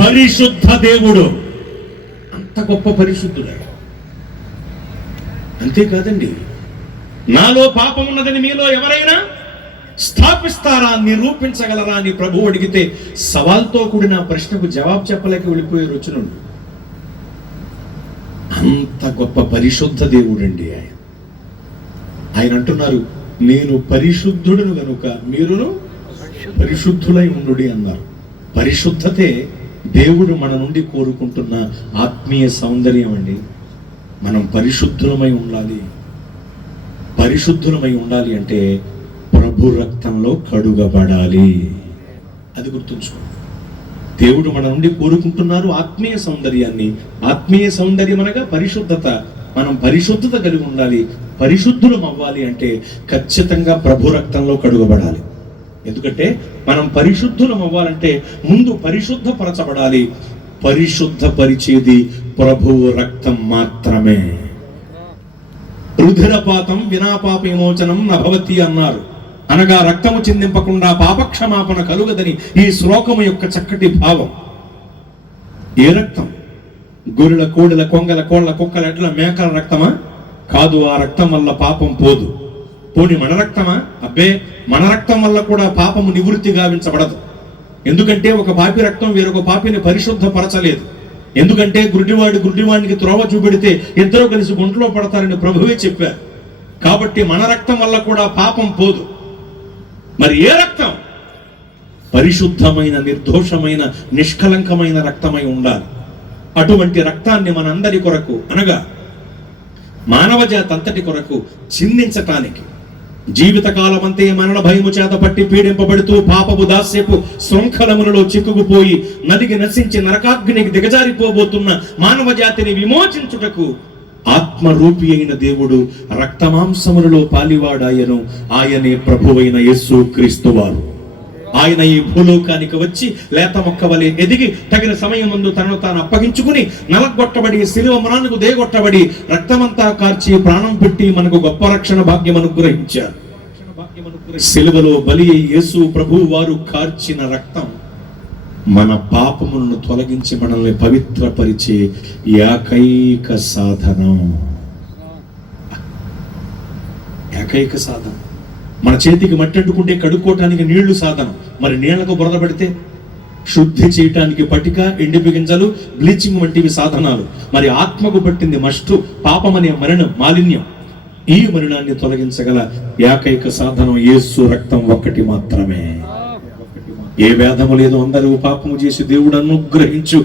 పరిశుద్ధ దేవుడు. అంత గొప్ప పరిశుద్ధుడు. అంతేకాదండి, నాలో పాపం ఉన్నదని మీలో ఎవరైనా స్థాపిస్తారా, నిరూపించగలరా అని ప్రభువు అడిగితే సవాల్తో కూడిన ప్రశ్నకు జవాబు చెప్పలేక వెళ్ళిపోయే రుచునుండు. అంత గొప్ప పరిశుద్ధ దేవుడు అండి ఆయన. ఆయన అంటున్నారు, నేను పరిశుద్ధుడును గనుక మీరును పరిశుద్ధులై ఉండుడి అన్నారు. పరిశుద్ధతే దేవుడు మన నుండి కోరుకుంటున్న ఆత్మీయ సౌందర్యం అండి. మనం పరిశుద్ధులమై ఉండాలి. పరిశుద్ధులమై ఉండాలి అంటే ప్రభు రక్తంలో కడుగబడాలి. అది గుర్తుంచుకో. దేవుడు మన నుండి కోరుకుంటున్నారు ఆత్మీయ సౌందర్యాన్ని. ఆత్మీయ సౌందర్యం అనగా పరిశుద్ధత. మనం పరిశుద్ధత కలిగి ఉండాలి. పరిశుద్ధులం అవ్వాలి అంటే ఖచ్చితంగా ప్రభు రక్తంలో కడుగబడాలి. ఎందుకంటే మనం పరిశుద్ధులం అవ్వాలంటే ముందు పరిశుద్ధపరచబడాలి. పరిశుద్ధపరిచేది ప్రభువు రక్తం మాత్రమే. రుధిరపాతం వినాపాప విమోచనం నభవతి అన్నారు. అనగా రక్తము చిందింపకుండా పాపక్షమాపణ కలుగదని ఈ శ్లోకము యొక్క చక్కటి భావం. ఏ రక్తం? గొర్రెల, కోడెల, కొంగల, కోళ్ల, కుక్కల, ఎడ్ల, మేకల రక్తమా? కాదు. ఆ రక్తం వల్ల పాపం పోదు. పోని మన రక్తమా? అబ్బే, మన రక్తం వల్ల కూడా పాపము నివృత్తి గావించబడదు. ఎందుకంటే ఒక పాపి రక్తం వేరొక పాపిని పరిశుద్ధపరచలేదు. ఎందుకంటే గుడ్డివాడికి త్రోవ చూపెడితే ఇద్దరు కలిసి గుంటలో పడతారని ప్రభువే చెప్పారు. కాబట్టి మన రక్తం వల్ల కూడా పాపం పోదు. మరి ఏ రక్తం? పరిశుద్ధమైన, నిర్దోషమైన, నిష్కలంకమైన రక్తమై ఉండాలి. అటువంటి రక్తాన్ని మనందరి కొరకు, అనగా మానవ జాతి అంతటి కొరకు చిందించటానికి, జీవితకాలమంతే మరణ భయము చేత పట్టి పీడింపబడుతూ పాపపు దాస్యపు శృంఖలములలో చిక్కుకుపోయి నదికి నశించి నరకాగ్నికి దిగజారిపోబోతున్న మానవ జాతిని విమోచించుటకు ఆత్మరూపి అయిన దేవుడు రక్తమాంసములలో పాలివాడాయను. ఆయనే ప్రభువైన యేసు క్రీస్తు వారు. ఆయన ఈ భూలోకానికి వచ్చి లేత మొక్క వలె ఎదిగి తగిన సమయం ముందు తనను తాను అప్పగించుకుని నలగొట్టబడి శిలువ మరణకు దేగొట్టబడి రక్తమంతా కార్చి ప్రాణం పెట్టి మనకు గొప్ప రక్షణ భాగ్యం అనుగ్రహించారు. శిలువలో బలి యేసు ప్రభు వారు కార్చిన రక్తం మన పాపములను తొలగించి మనల్ని పవిత్రపరిచే ఏకైక సాధనం. ఏకైక సాధనం. మన చేతికి మట్టి అంటుకుంటే కడుక్కోవటానికి నీళ్లు సాధనం. మరి నీళ్లకు బురద పెడితే శుద్ధి చేయటానికి పటిక, ఎండి గింజలు, బ్లీచింగ్ వంటివి సాధనాలు. మరి ఆత్మకు పట్టింది మస్టు, పాపమనే మరణం, మాలిన్యం. ఈ మరణాన్ని తొలగించగల ఏకైక సాధనం యేసు రక్తం ఒక్కటి మాత్రమే. ఏ భేదము లేదు. అందరూ పాపము చేసి దేవుడు అనుగ్రహించు